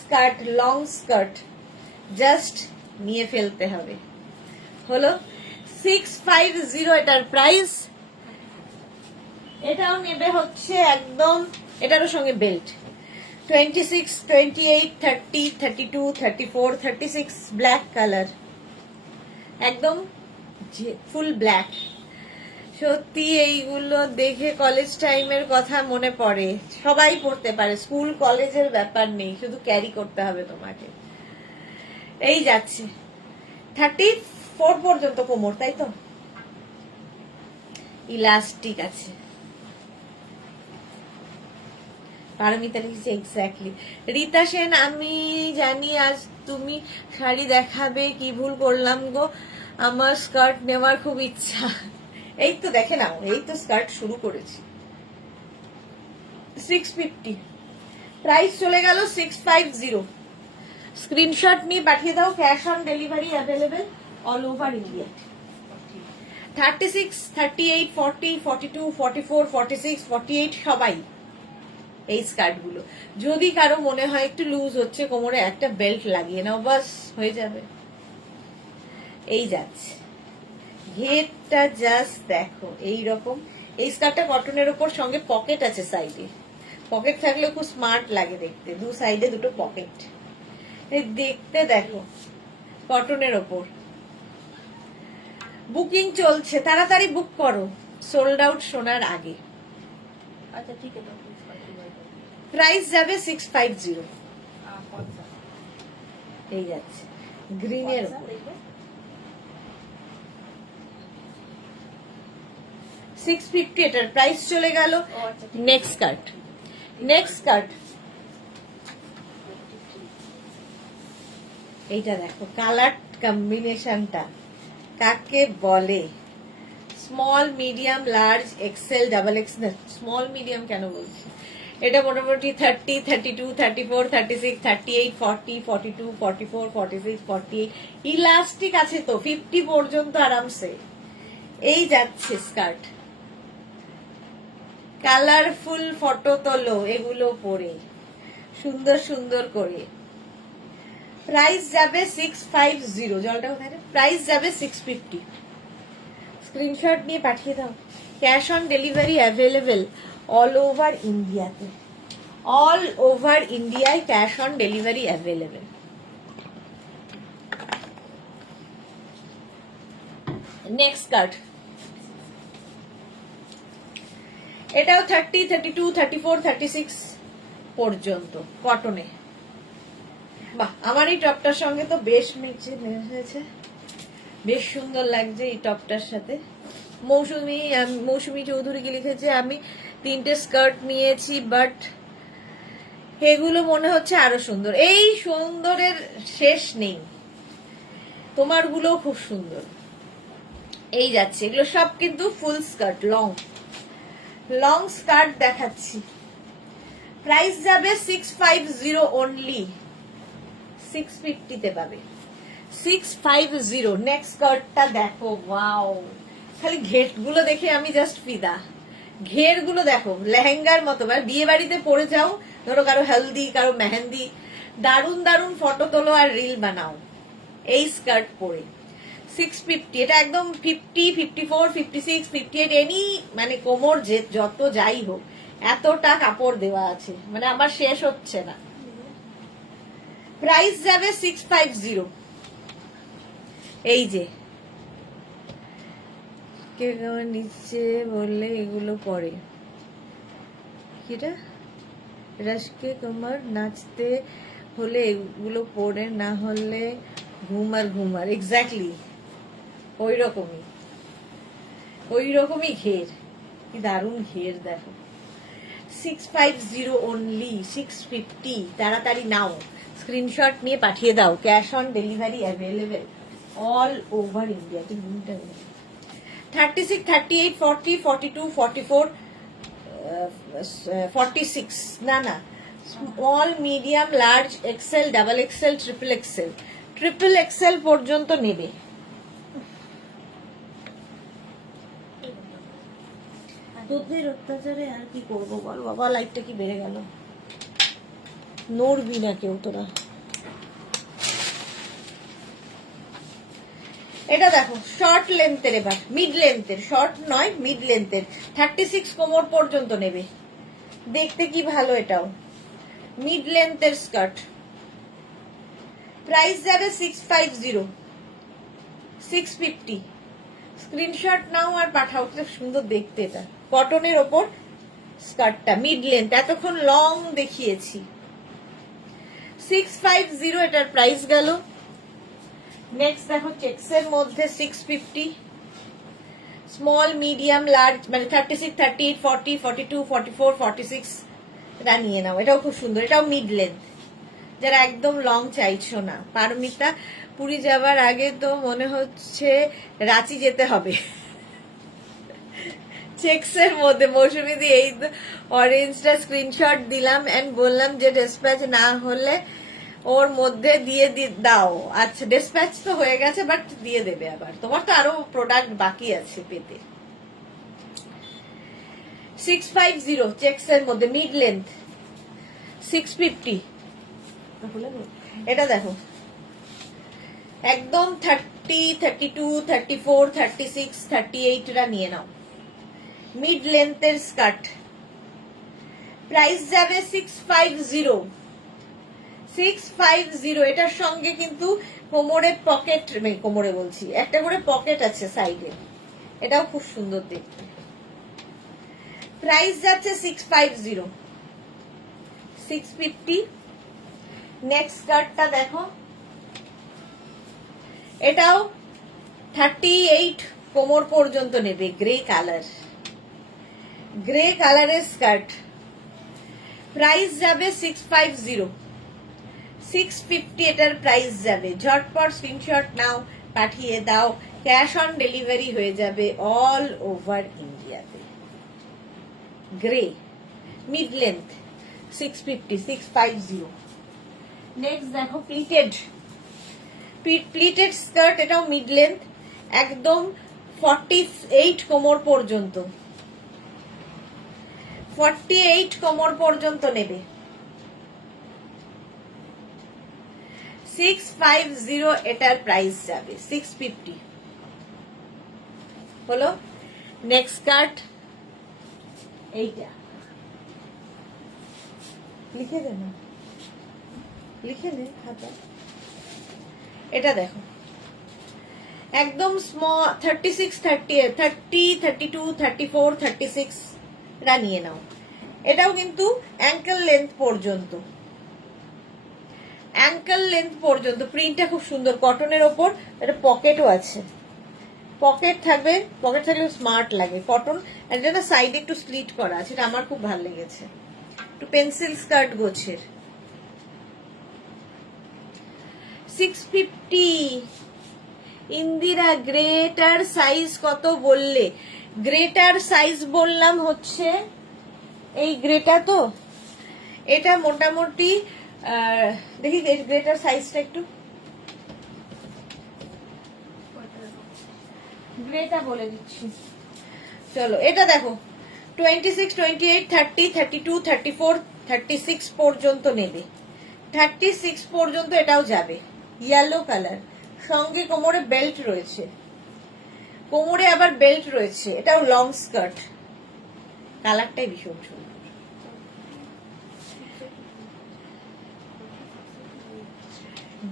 স্কার্ট, লং স্কার্ট, জাস্ট নিয়ে ফেলতে হবে, হলো 650 এটার প্রাইস। এটাও নেবে হচ্ছে একদম, এটারও সঙ্গে বেল্ট। 26, 28, 30, 32, 34, 36 ব্ল্যাক কালার, একদম ফুল ব্ল্যাক। সত্যি এইগুলো দেখে কলেজ টাইমের কথা মনে পড়ে, সবাই পড়তে পারে, স্কুল কলেজের ব্যাপার নেই, শুধু ক্যারি করতে হবে তোমাকে। এই যাচ্ছে 34 পর্যন্ত কোমর, তাই তো? ইলাস্টিক আছে, পারমিতা লিখছে এক্স্যাক্টলি। রীতা সেন, আমি জানি আজ তুমি শাড়ি দেখাবে, কি ভুল করলাম গো, আমার স্কার্ট নেওয়ার খুব ইচ্ছা। এই তো দেখে নাও, এই তো স্কার্ট শুরু করেছি। 650, প্রাইস চলে গেল 650। স্ক্রিনশট নিয়ে পাঠিয়ে দাও, cash on delivery available all over India. 36, 38, 40, 42, 44, 46, 48 সবাই এই স্কার্ট গুলো। যদি কারো মনে হয় একটু লুজ হচ্ছে, কোমরে একটা বেল্ট লাগিয়ে নাও, বাস হয়ে যাবে। এই যাচ্ছে, ঘেরটা জাস্ট দেখো এইরকম। এই স্কার্টটা কটনের উপর, সঙ্গে পকেট আছে সাইডে, পকেট থাকলে খুব স্মার্ট লাগে দেখতে, দু সাইডে দুটো পকেট, দেখতে দেখো, কটনের ওপর। বুকিং চলছে, তাড়াতাড়ি বুক করো, সোল্ড আউট শোনার আগে। আচ্ছা ঠিক আছে, প্রাইস যাবে 650। এই যাচ্ছে গ্রিনের উপর, 650 এটার প্রাইস চলে গেল। নেক্সট স্কার্ট, নেক্সট স্কার্ট, এইটা দেখো, কালার কম্বিনেশনটা কাকে বলে, small, medium, large, XL, double XL, small medium কেন বলছি, এটা মোটামুটি 30, 32, 34, 36, 38, 40, 42, 44, 46, 48, ইলাস্টিক আছে তো 50 পর্যন্ত আরামসে। এই যাচ্ছে স্কার্ট, কালারফুল ফটো তোলো এগুলো পরে সুন্দর সুন্দর করে। প্রাইস যাবে 650, জলটা কোথায়, প্রাইস যাবে 650। স্ক্রিনশট নিয়ে পাঠিয়ে দাও, cash on delivery available all over ইন্ডিয়াতে, অল ওভার ইন্ডিয়ায় cash on delivery available. Next card, এটাও 30, 32, 34, 36 পর্যন্ত কটনে। বাহ, আমার এই টপটার সঙ্গে তো বেশ মিক্সে হয়েছে, বেশ সুন্দর লাগছে এই টপটার সাথে। মৌসুমী চৌধুরী কি লিখেছে, আমি 3টে স্কার্ট নিয়েছি, বাট এগুলো মনে হচ্ছে আরো সুন্দর। এই সুন্দরের শেষ নেই, তোমার গুলো খুব সুন্দর। এই যাচ্ছে, এগুলো সব কিন্তু ফুল স্কার্ট, লং লং স্কার্ট দেখাচ্ছি। প্রাইস যাবে 650 অনলি, 650 তে পাবে, 650। নেক্সট স্কার্টটা দেখো, ওয়াও, খালি ঘেট গুলো দেখে আমি জাস্ট ফিদা। ঘের গুলো দেখো, লেহেঙ্গার মতো, মানে বিয়ে বাড়িতে পরে যাও, ধরো কারো হলদি, কারো মেহেন্দি, দারুন দারুন ফটো তোলো আর রিল বানাও এই স্কার্ট পরে। 650, এটা একদম 50, 54, 56, 58 এনি মানে কোমর যে যত যাই হোক এতটা কাপড় দেওয়া আছে, মানে আমার শেষ হচ্ছে না। প্রাইস যাবে 650। এই যে কে নিচে বললে এগুলো পরে কিটা রশকে কমর নাচতে হলে এগুলো পরে, না হলে ঘুমার ঘুমার। এক্স্যাক্টলি ওই রকমই ঘের, কি দারুণ ঘের দেখো। 650 অনলি, 650। তাড়াতাড়ি নাও, স্ক্রিনশট নিয়ে পাঠিয়ে দাও। Cash on delivery available all over India. 36, 38, 40, 42, 44, 46 না না, small medium large XL double XL triple Excel পর্যন্ত নেবে। তোদের অত্যাচারে আর কি করবো বল বাবা, লাইটটা কি বেড়ে গেল, নড়বি না কেউ তোরা। এটা দেখো শর্ট লেন্থের, এবার মিড লেন্থের, শর্ট নয় মিড লেন্থের, 36 কোমর পর্যন্ত নেবে। দেখতে কি ভালো, এটাও মিড লেন্থের স্কার্ট। প্রাইস যাবে 650, 650। স্ক্রিনশট নাও আর পাঠাও, কি সুন্দর দেখতে। এটা কটনের ওপর স্কার্টটা, মিড লেন্থ, এতক্ষণ লং দেখিয়েছি। 650 এটার প্রাইস গেল। নেক্সট দেখো চেক্সের মধ্যে 650, স্মল মিডিয়াম লার্জ মানে 36, 38, 40, 42, 44, 46 এটা নিয়ে নাও। এটাও খুব সুন্দর, এটাও মিড লেন্থ। যারা একদম লং চাইছো না, পারমিতা পুরী যাবার আগে তো মনে হচ্ছে রাঁচি যেতে হবে। চেক্সের মধ্যে মৌসুমীদি এই অরেঞ্জটা স্ক্রিনশট দিলাম এন্ড বললাম যে ডিসপ্যাচ না হলে ওর মধ্যে দিয়ে দাও। আচ্ছা ডিসপ্যাচ তো হয়ে গেছে, বাট দিয়ে দেবে আবার, তোমার তো আরো প্রোডাক্ট বাকি আছে পেতে। 650 চেক্সের মধ্যে মিড লেন্থ, 650। এটা দেখো একদম 30, 32, 34, 36, 38 রা নিয়ে নাও। মিড লেন্থের স্কার্ট, প্রাইস যাবে 650, 650। এটার সঙ্গে কিন্তু কোমরের পকেট, কোমরে বলছি একটা করে পকেট আছে সাইডে, এটাও খুব সুন্দর দেখতে। প্রাইস যাচ্ছে 650, 650। নেক্সট স্কার্টটা দেখো, এটাও 38 কোমর পর্যন্ত নেবে, গ্রে কালারের স্কার্ট। প্রাইস যাবে 650, 650 এটার প্রাইস যাবে। ঝটপট স্ক্রিনশট নাও, পাঠিয়ে দাও, ক্যাশ অন ডেলিভারি হয়ে যাবে অল ওভার ইন্ডিয়াতে। Grey mid length 650, 650। নেক্সট দেখো প্লিটেড স্কার্ট, এটাও মিড লেন্থ, একদম 48 কোমর পর্যন্ত, 48 কোমর পর্যন্ত নেবে। 650 এটার প্রাইস যাবে, 650 হলো। নেক্সট স্কার্ট এইটা, লিখে দে না, লিখে নে খাতা। এটা দেখো একদম স্মল 36, 30, 32, 34, 36 রা নিয়ে নাও। এটাও কিন্তু অ্যাঙ্কেল লেন্থ পর্যন্ত, প্রিন্টটা খুব সুন্দর, কটনের ওপর। এটা পকেটও আছে, পকেট থাকবে, পকেট থাকলে স্মার্ট লাগে। কটন, এটা সাইডে একটু স্লিট করা আছে, এটা আমার খুব ভালো লেগেছে। একটু পেন্সিল স্কার্ট গোছের। 650 ইন্দিরা। গ্রেটার সাইজ কত বললে? গ্রেটার সাইজ বললাম হচ্ছে এই গ্রেটা, তো এটা মোটামুটি দেখি গ্রেটার সাইজটা একটু, গ্রেটা বলে দিচ্ছি। চলো এটা দেখো 26, 28, 30, 32, 34, 36 পর্যন্ত নেবে। 36 পর্যন্ত এটাও যাবে, ইয়েলো কালার, সঙ্গে কোমরে বেল্ট রয়েছে, কোমরে আবার বেল্ট রয়েছে, এটাও লং স্কার্ট, কালারটাই ভীষণ সুন্দর।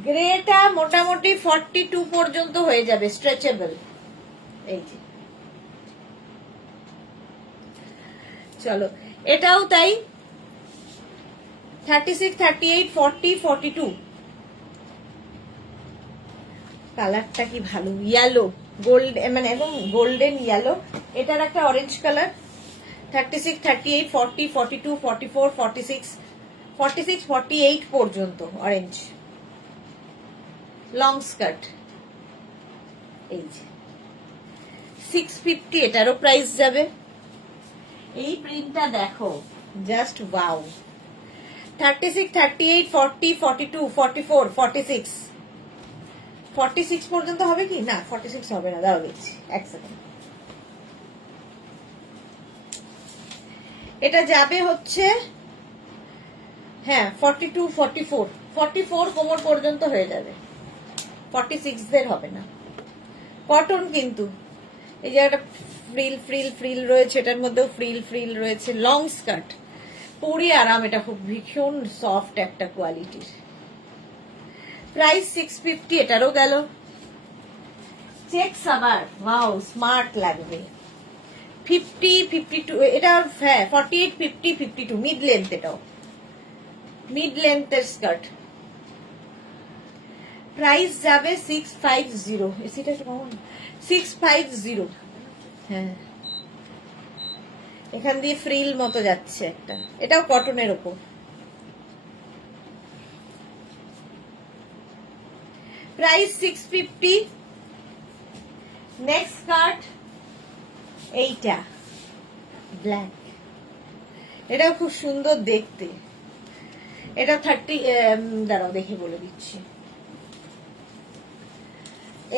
গ্রেটা মোটামুটি 42 পর্যন্ত হয়ে যাবে, স্ট্রেচেবল। এই যে চলো, এটাও তাই, 36, 38, 40, 42। কালারটা কি ভালো, ইয়েলো গোল্ড, মানে একদম গোল্ডেন ইয়েলো। এটার একটা অরেঞ্জ কালার, 36, 38, 40, 42, 44, 46, 46, 48 পর্যন্ত অরেঞ্জ, লং স্কার্ট। এই যে 650, এটারও প্রাইস যাবে। এই প্রিন্টটা দেখো, জাস্ট ওয়াও। 36, 38, 40, 42, 44, 46, 46 পর্যন্ত হবে কি না? 46 হবে না, দাঁড়াও দেখছি এক সেকেন্ড। এটা যাবে হচ্ছে, হ্যাঁ 42, 44, 44 কোমর পর্যন্ত হয়ে যাবে, 46 দের হবে না। কটন কিন্তু, এই যে একটা ফ্রিল ফ্রিল ফ্রিল রয়েছে, এটার মধ্যেও ফ্রিল ফ্রিল রয়েছে, লং স্কার্ট, পরে আরাম, এটা খুব ভীষণ সফট একটা কোয়ালিটির। প্রাইস 650, এটারও গেল। চেকস আবার, ওয়াও স্মার্ট লাগবে। 50, 52, এটা হ্যাঁ 48, 50, 52 মিড লেন্থ, এটাও মিড লেন্থের স্কার্ট। প্রাইস যাবে 650, এসিটা একটু কমান, 650। হ্যাঁ, এখান দিয়ে ফ্রিল মতো যাচ্ছে একটা, এটাও কটনের ওপর। প্রাইস 650। নেক্সট স্কার্ট এইটা ব্ল্যাক, এটাও খুব সুন্দর দেখতে। এটা 30, দাঁড়াও দেখে বলে দিচ্ছি।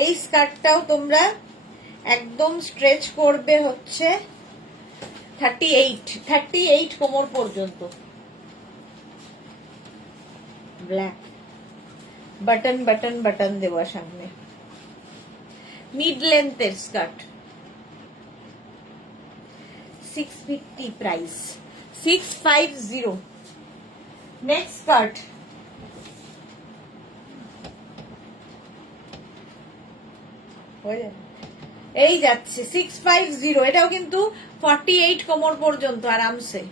এই স্কার্টটাও তোমরা একদম স্ট্রেচ করবে হচ্ছে 38 কোমর পর্যন্ত, ব্ল্যাক, বাটন বাটন বাটন দেওয়া সামনে, মিড লেন্থের স্কার্ট। 650 প্রাইস, 650। নেক্সট স্কার্ট, এই যাচ্ছে 650, এটাও কিন্তু 48 কোমর পর্যন্ত আরামসে,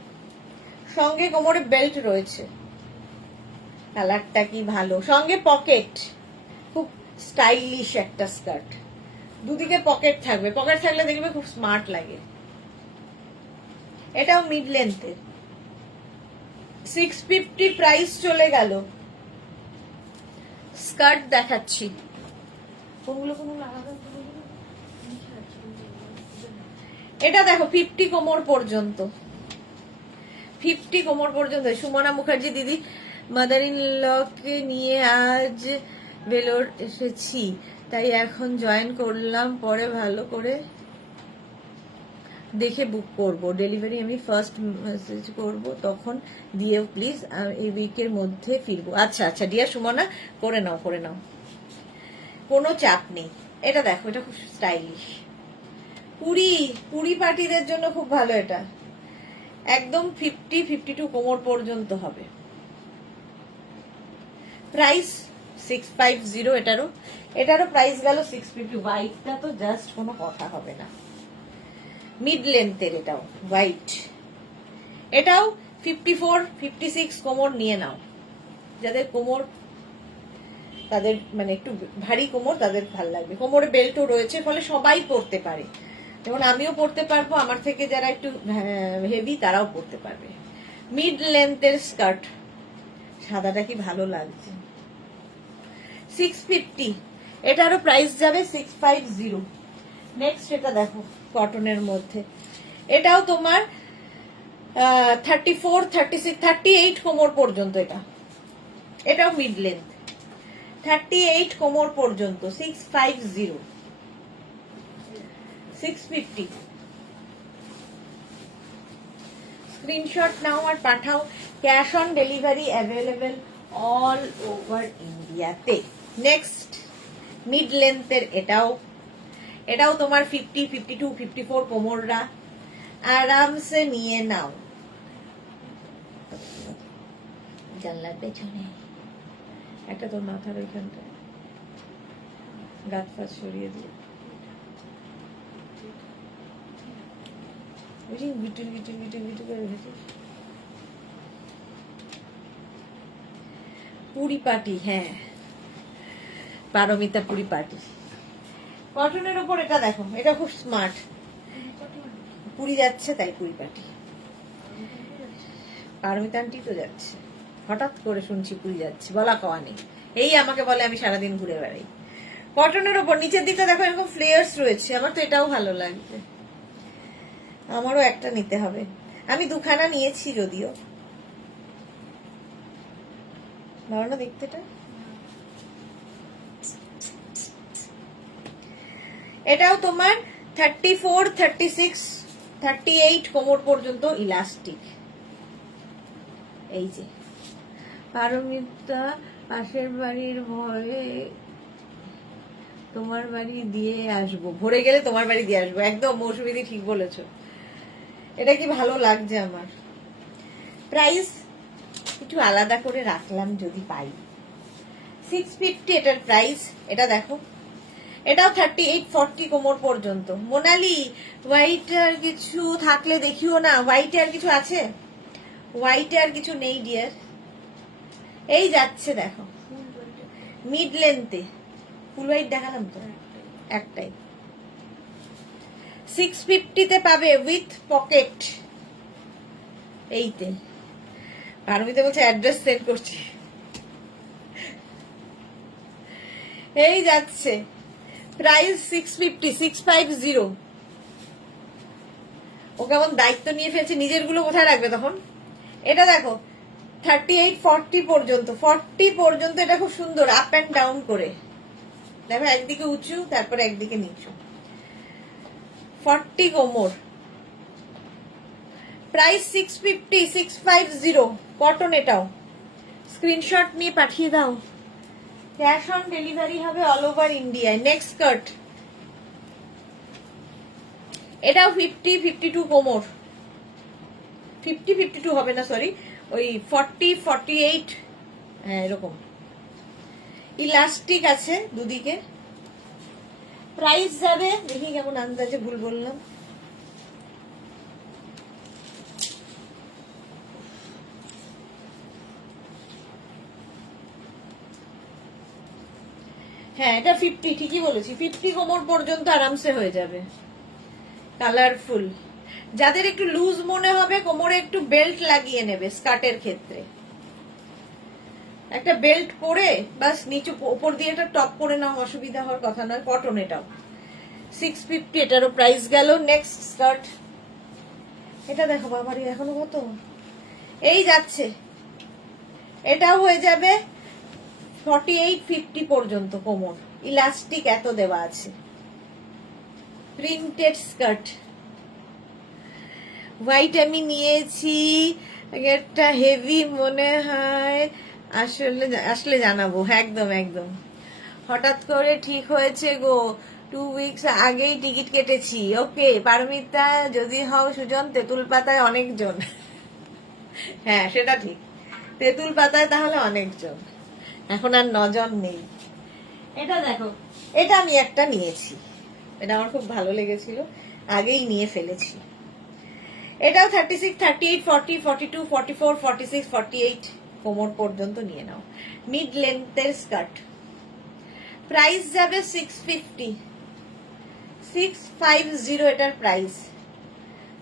সঙ্গে কোমরে বেল্ট রয়েছে। কালারটা কি ভালো, সঙ্গে পকেট, খুব স্টাইলিশ একটা স্কার্ট, দুদিকে পকেট থাকবে, পকেট থাকলে দেখবে খুব স্মার্ট লাগে। এটাও মিড লেন্থের, 650 প্রাইস চলে গেল। স্কার্ট দেখাচ্ছি, এটা দেখো 50 কোমর পর্যন্ত, 50 কোমর পর্যন্ত। সুমনা মুখার্জি দিদি, মাদার ইন লকে নিয়ে আজ বেলোর এসেছি, তাই এখন জয়েন করলাম, পরে ভালো করে দেখে বুক করব, ডেলিভারি আমি ফার্স্ট মেসেজ করব, তখন দিয়েও প্লিজ, এই উইকের মধ্যে ফিরবো। আচ্ছা আচ্ছা ডিয়ার সুমনা, করে নাও করে নাও, কোনো চাপ নেই। এটা দেখো, এটা খুব স্টাইলিশ, পুরি পার্টিদের জন্য খুব ভালো। এটা একদম 50, 52 কোমর পর্যন্ত হবে। প্রাইস 650, এটারও প্রাইস গেল 650। হোয়াইটটা তো জাস্ট কোনো কথা হবে না, মিড লেন্থের, এটাও হোয়াইট, এটাও 54, 56 কোমর নিয়ে নাও, যাদের কোমর, তাদের মানে একটু ভারী কোমর, তাদের ভাল লাগবে। কোমরে বেল্টও রয়েছে, ফলে সবাই পরতে পারে, যেমন আমিও পরতে পারবো, আমার থেকে যারা একটু হেভি তারাও পরতে পারবে। মিড লেন্থের স্কার্ট, সাদাটা কি ভালো লাগছে। 650, এটারও প্রাইস যাবে 650। নেক্সট এটা দেখো, কটনের মধ্যে, এটাও তোমার 34, 36, 38 কোমর পর্যন্ত, এটাও মিড লেন্থ, 38 কোমর পর্যন্ত, 650, 650। স্ক্রিনশট নাও আর পাঠাও, cash on delivery available all over ইন্ডিয়াতে। নেক্সট মিড লেন্থের এটাও তোমার 50, 52, 54 কোমররা আরামসে নিয়ে নাও। জানলার পেছনে একটা তোর মাথার ওইখানটা গাছ ফাছ সরিয়ে দিয়ে বিটুল বিটুল বিটুল বিটুল করে রেখেছিস। পুরি পাটি, হ্যাঁ পারমিতা পুরি পাটি কটনের উপর। এটা দেখো, এটা খুব স্মার্ট। পুরি যাচ্ছে তাই পুরি পাটি। পারমিতা আন্টি তো যাচ্ছে, হঠাৎ করে শুনছি পুরি যাচ্ছে, বলা কওয়া নেই। এই আমাকে বলে আমি সারাদিন ঘুরে বেড়াই। কটনের ওপর নিচের দিকটা দেখো এরকম ফ্লেয়ার্স রয়েছে। আমার তো এটাও ভালো লাগছে, আমারও একটা নিতে হবে। আমি দুখানা নিয়েছি যদিও। ভালো না দেখতে এটা? এটাও তোমার 34, 36, 38 কোমর পর্যন্ত ইলাস্টিক। এই যে পারমিতা পাশের বাড়ির ভরে তোমার বাড়ি দিয়ে আসবো, ভরে গেলে তোমার বাড়ি দিয়ে আসবো। একদম মৌসুমীদি ঠিক বলেছো। এটা কি ভালো লাগছে আমার। প্রাইস একটু আলাদা করে রাখলাম যদি পাই। 650 এটার প্রাইস। এটা দেখো, এটাও 38, 40 কোমর পর্যন্ত। মোনালি হোয়াইট আর কিছু থাকলে দেখিও না। হোয়াইটে আর কিছু আছে? হোয়াইটে আর কিছু নেই ডিয়ার। এই যাচ্ছে দেখো মিড লেন্থে। ফুল হোয়াইট দেখালাম তো, একটাই। 650 তে পাবে উইথ পকেট। এইতে পারমিতে বলছে অ্যাড্রেস সেন্ড করছি। এই যাচ্ছে প্রাইস 650, 650। ও কেমন দায়িত্ব নিয়ে ফেলছে, নিজের গুলো কোথায় রাখবে তখন। এটা দেখো 38, 40 পর্যন্ত। 40 পর্যন্ত এটা খুব সুন্দর আপ অ্যান্ড ডাউন করে। দেখো একদিকে উঁচু তারপরে একদিকে নিচু। 40 কোমর। Price 650, 650 cotton. এটাও স্ক্রিনশট নিয়ে পাঠিয়ে দাও। ক্যাশ অন ডেলিভারি হবে অল ওভার ইন্ডিয়ায়। নেক্সট স্কার্ট, এটাও 50, 52 কোমর। 50, 52 হবে না, সরি, ওই 40, 48, হ্যাঁ এরকম। ইলাস্টিক আছে দুদিকে। প্রাইস যাবে, দেখি কেমন আন্দাজে ভুল বললাম। হ্যাঁ এটা 50, ঠিকই বলেছি। 50 কোমর পর্যন্ত আরামসে হয়ে যাবে। কালারফুল। যাদের একটু লুজ মনে হবে কোমরে একটু বেল্ট লাগিয়ে নেবে স্কার্টের ক্ষেত্রে। একটা বেল্ট পরে বাস নিচু উপর দিয়ে একটা টপ পরে নাও, অসুবিধা হওয়ার কথা নয়। কটন এটাও 650, এটারও প্রাইস গেল। নেক্সট স্কার্ট, এটা দেখো বাবারি এখনো কত। এই যাচ্ছে, এটাও হয়ে যাবে 48, 50 পর্যন্ত কোমর। ইলাস্টিক এত দেওয়া আছে। Printed skirt. হোয়াইট আমি নিয়েছি, একটা হেভি মনে হয়। আসলে জানাবো। একদম একদম হঠাৎ করে ঠিক হয়েছে গো। 2 উইকস আগেই টিকিট কেটেছি। ওকে পারমিতা, যদি হও সুজন, তেঁতুল পাতায় অনেকজন। হ্যাঁ সেটা ঠিক, তেঁতুল পাতায় তাহলে অনেকজন, এখন আর 9 জন নেই। এটা দেখো, এটা আমি একটা নিয়েছি, এটা আমার খুব ভালো লেগেছিল, আগেই নিয়ে ফেলেছি। এটাও 36, 38, 40, 42, 44, 46, 48 কোমর পর্যন্ত নিয়ে নাও। মিড লেন্থের স্কার্ট। প্রাইস যাবে 650, 650 এটার প্রাইস।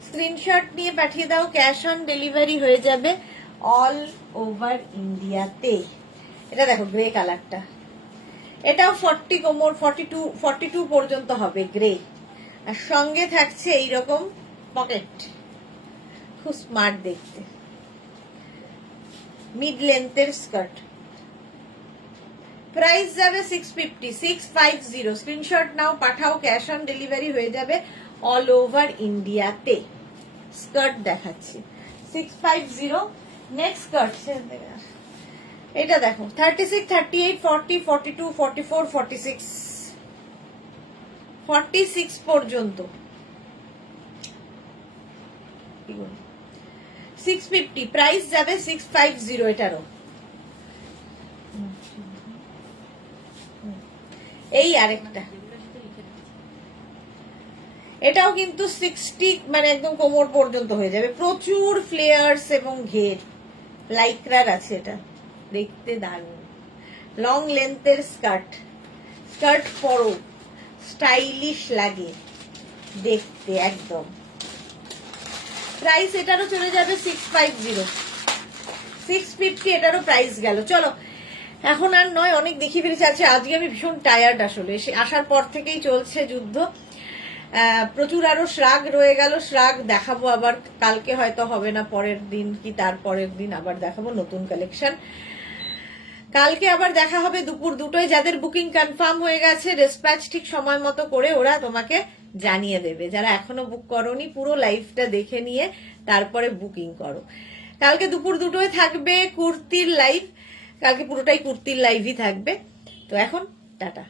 স্ক্রিনশট নিয়ে পাঠিয়ে দাও। ক্যাশ অন ডেলিভারি হয়ে যাবে অল ওভার ইন্ডিয়াতে। এটা দেখো গ্রে কালারটা, এটাও 40 কোমর, 42 পর্যন্ত হবে গ্রে। আর সঙ্গে থাকছে এইরকম পকেট, খুব স্মার্ট দেখতে। মিড লেন্থের স্কার্ট। প্রাইস যাবে 650, 650। স্ক্রিনশট নাও, পাঠাও, ক্যাশ অন ডেলিভারি হয়ে যাবে অল ওভার ইন্ডিয়াতে। স্কার্ট দেখাচ্ছি 650। নেক্সট স্কার্ট, এটা দেখো 36, 38, 40, 42, 44, 46 46 পর্যন্ত 650 প্রাইস যাবে 650 এটারও। এই আরেকটা এটাও কিন্তু 60 মানে একদম কোমর পর্যন্ত হয়ে যাবে, প্রচুর ফ্লেয়ার্স এবং ঘের, লাইক্রার আছে এটা, দেখতে দারুণ, লং লেন্থের স্কার্ট, স্কার্ট পরো স্টাইলিশ লাগে দেখতে একদম। প্রাইস এটারও চলে যাবে 650, 650 এটারও প্রাইস গেল। চলো এখন আর নয়, অনেক দেখিয়ে ফেলেছি। আচ্ছা আজকে আমি ভীষণ টায়ার্ড, আসলে আসার পর থেকেই চলছে যুদ্ধ, প্রচুর আরো শ্রাগ রয়ে গেল, শ্রাগ দেখাবো আবার কালকে, হয়তো হবে না, পরের দিন কি তার পরের দিন আবার দেখাবো নতুন কালেকশন। কালকে আবার দেখা হবে দুপুর 2টোয়। যাদের বুকিং কনফার্ম হয়ে গেছে রেসপ্যাচ ঠিক সময় মতো করে ওরা তোমাকে জানিয়ে দেবে। যারা এখনো বুক করোনি পুরো লাইভটা দেখে নিয়ে তারপরে বুকিং করো। কালকে দুপুর 2টোয় থাকবে কুর্তির লাইভ, কালকে পুরোটাই কুর্তির লাইভই থাকবে। তো এখন টাটা।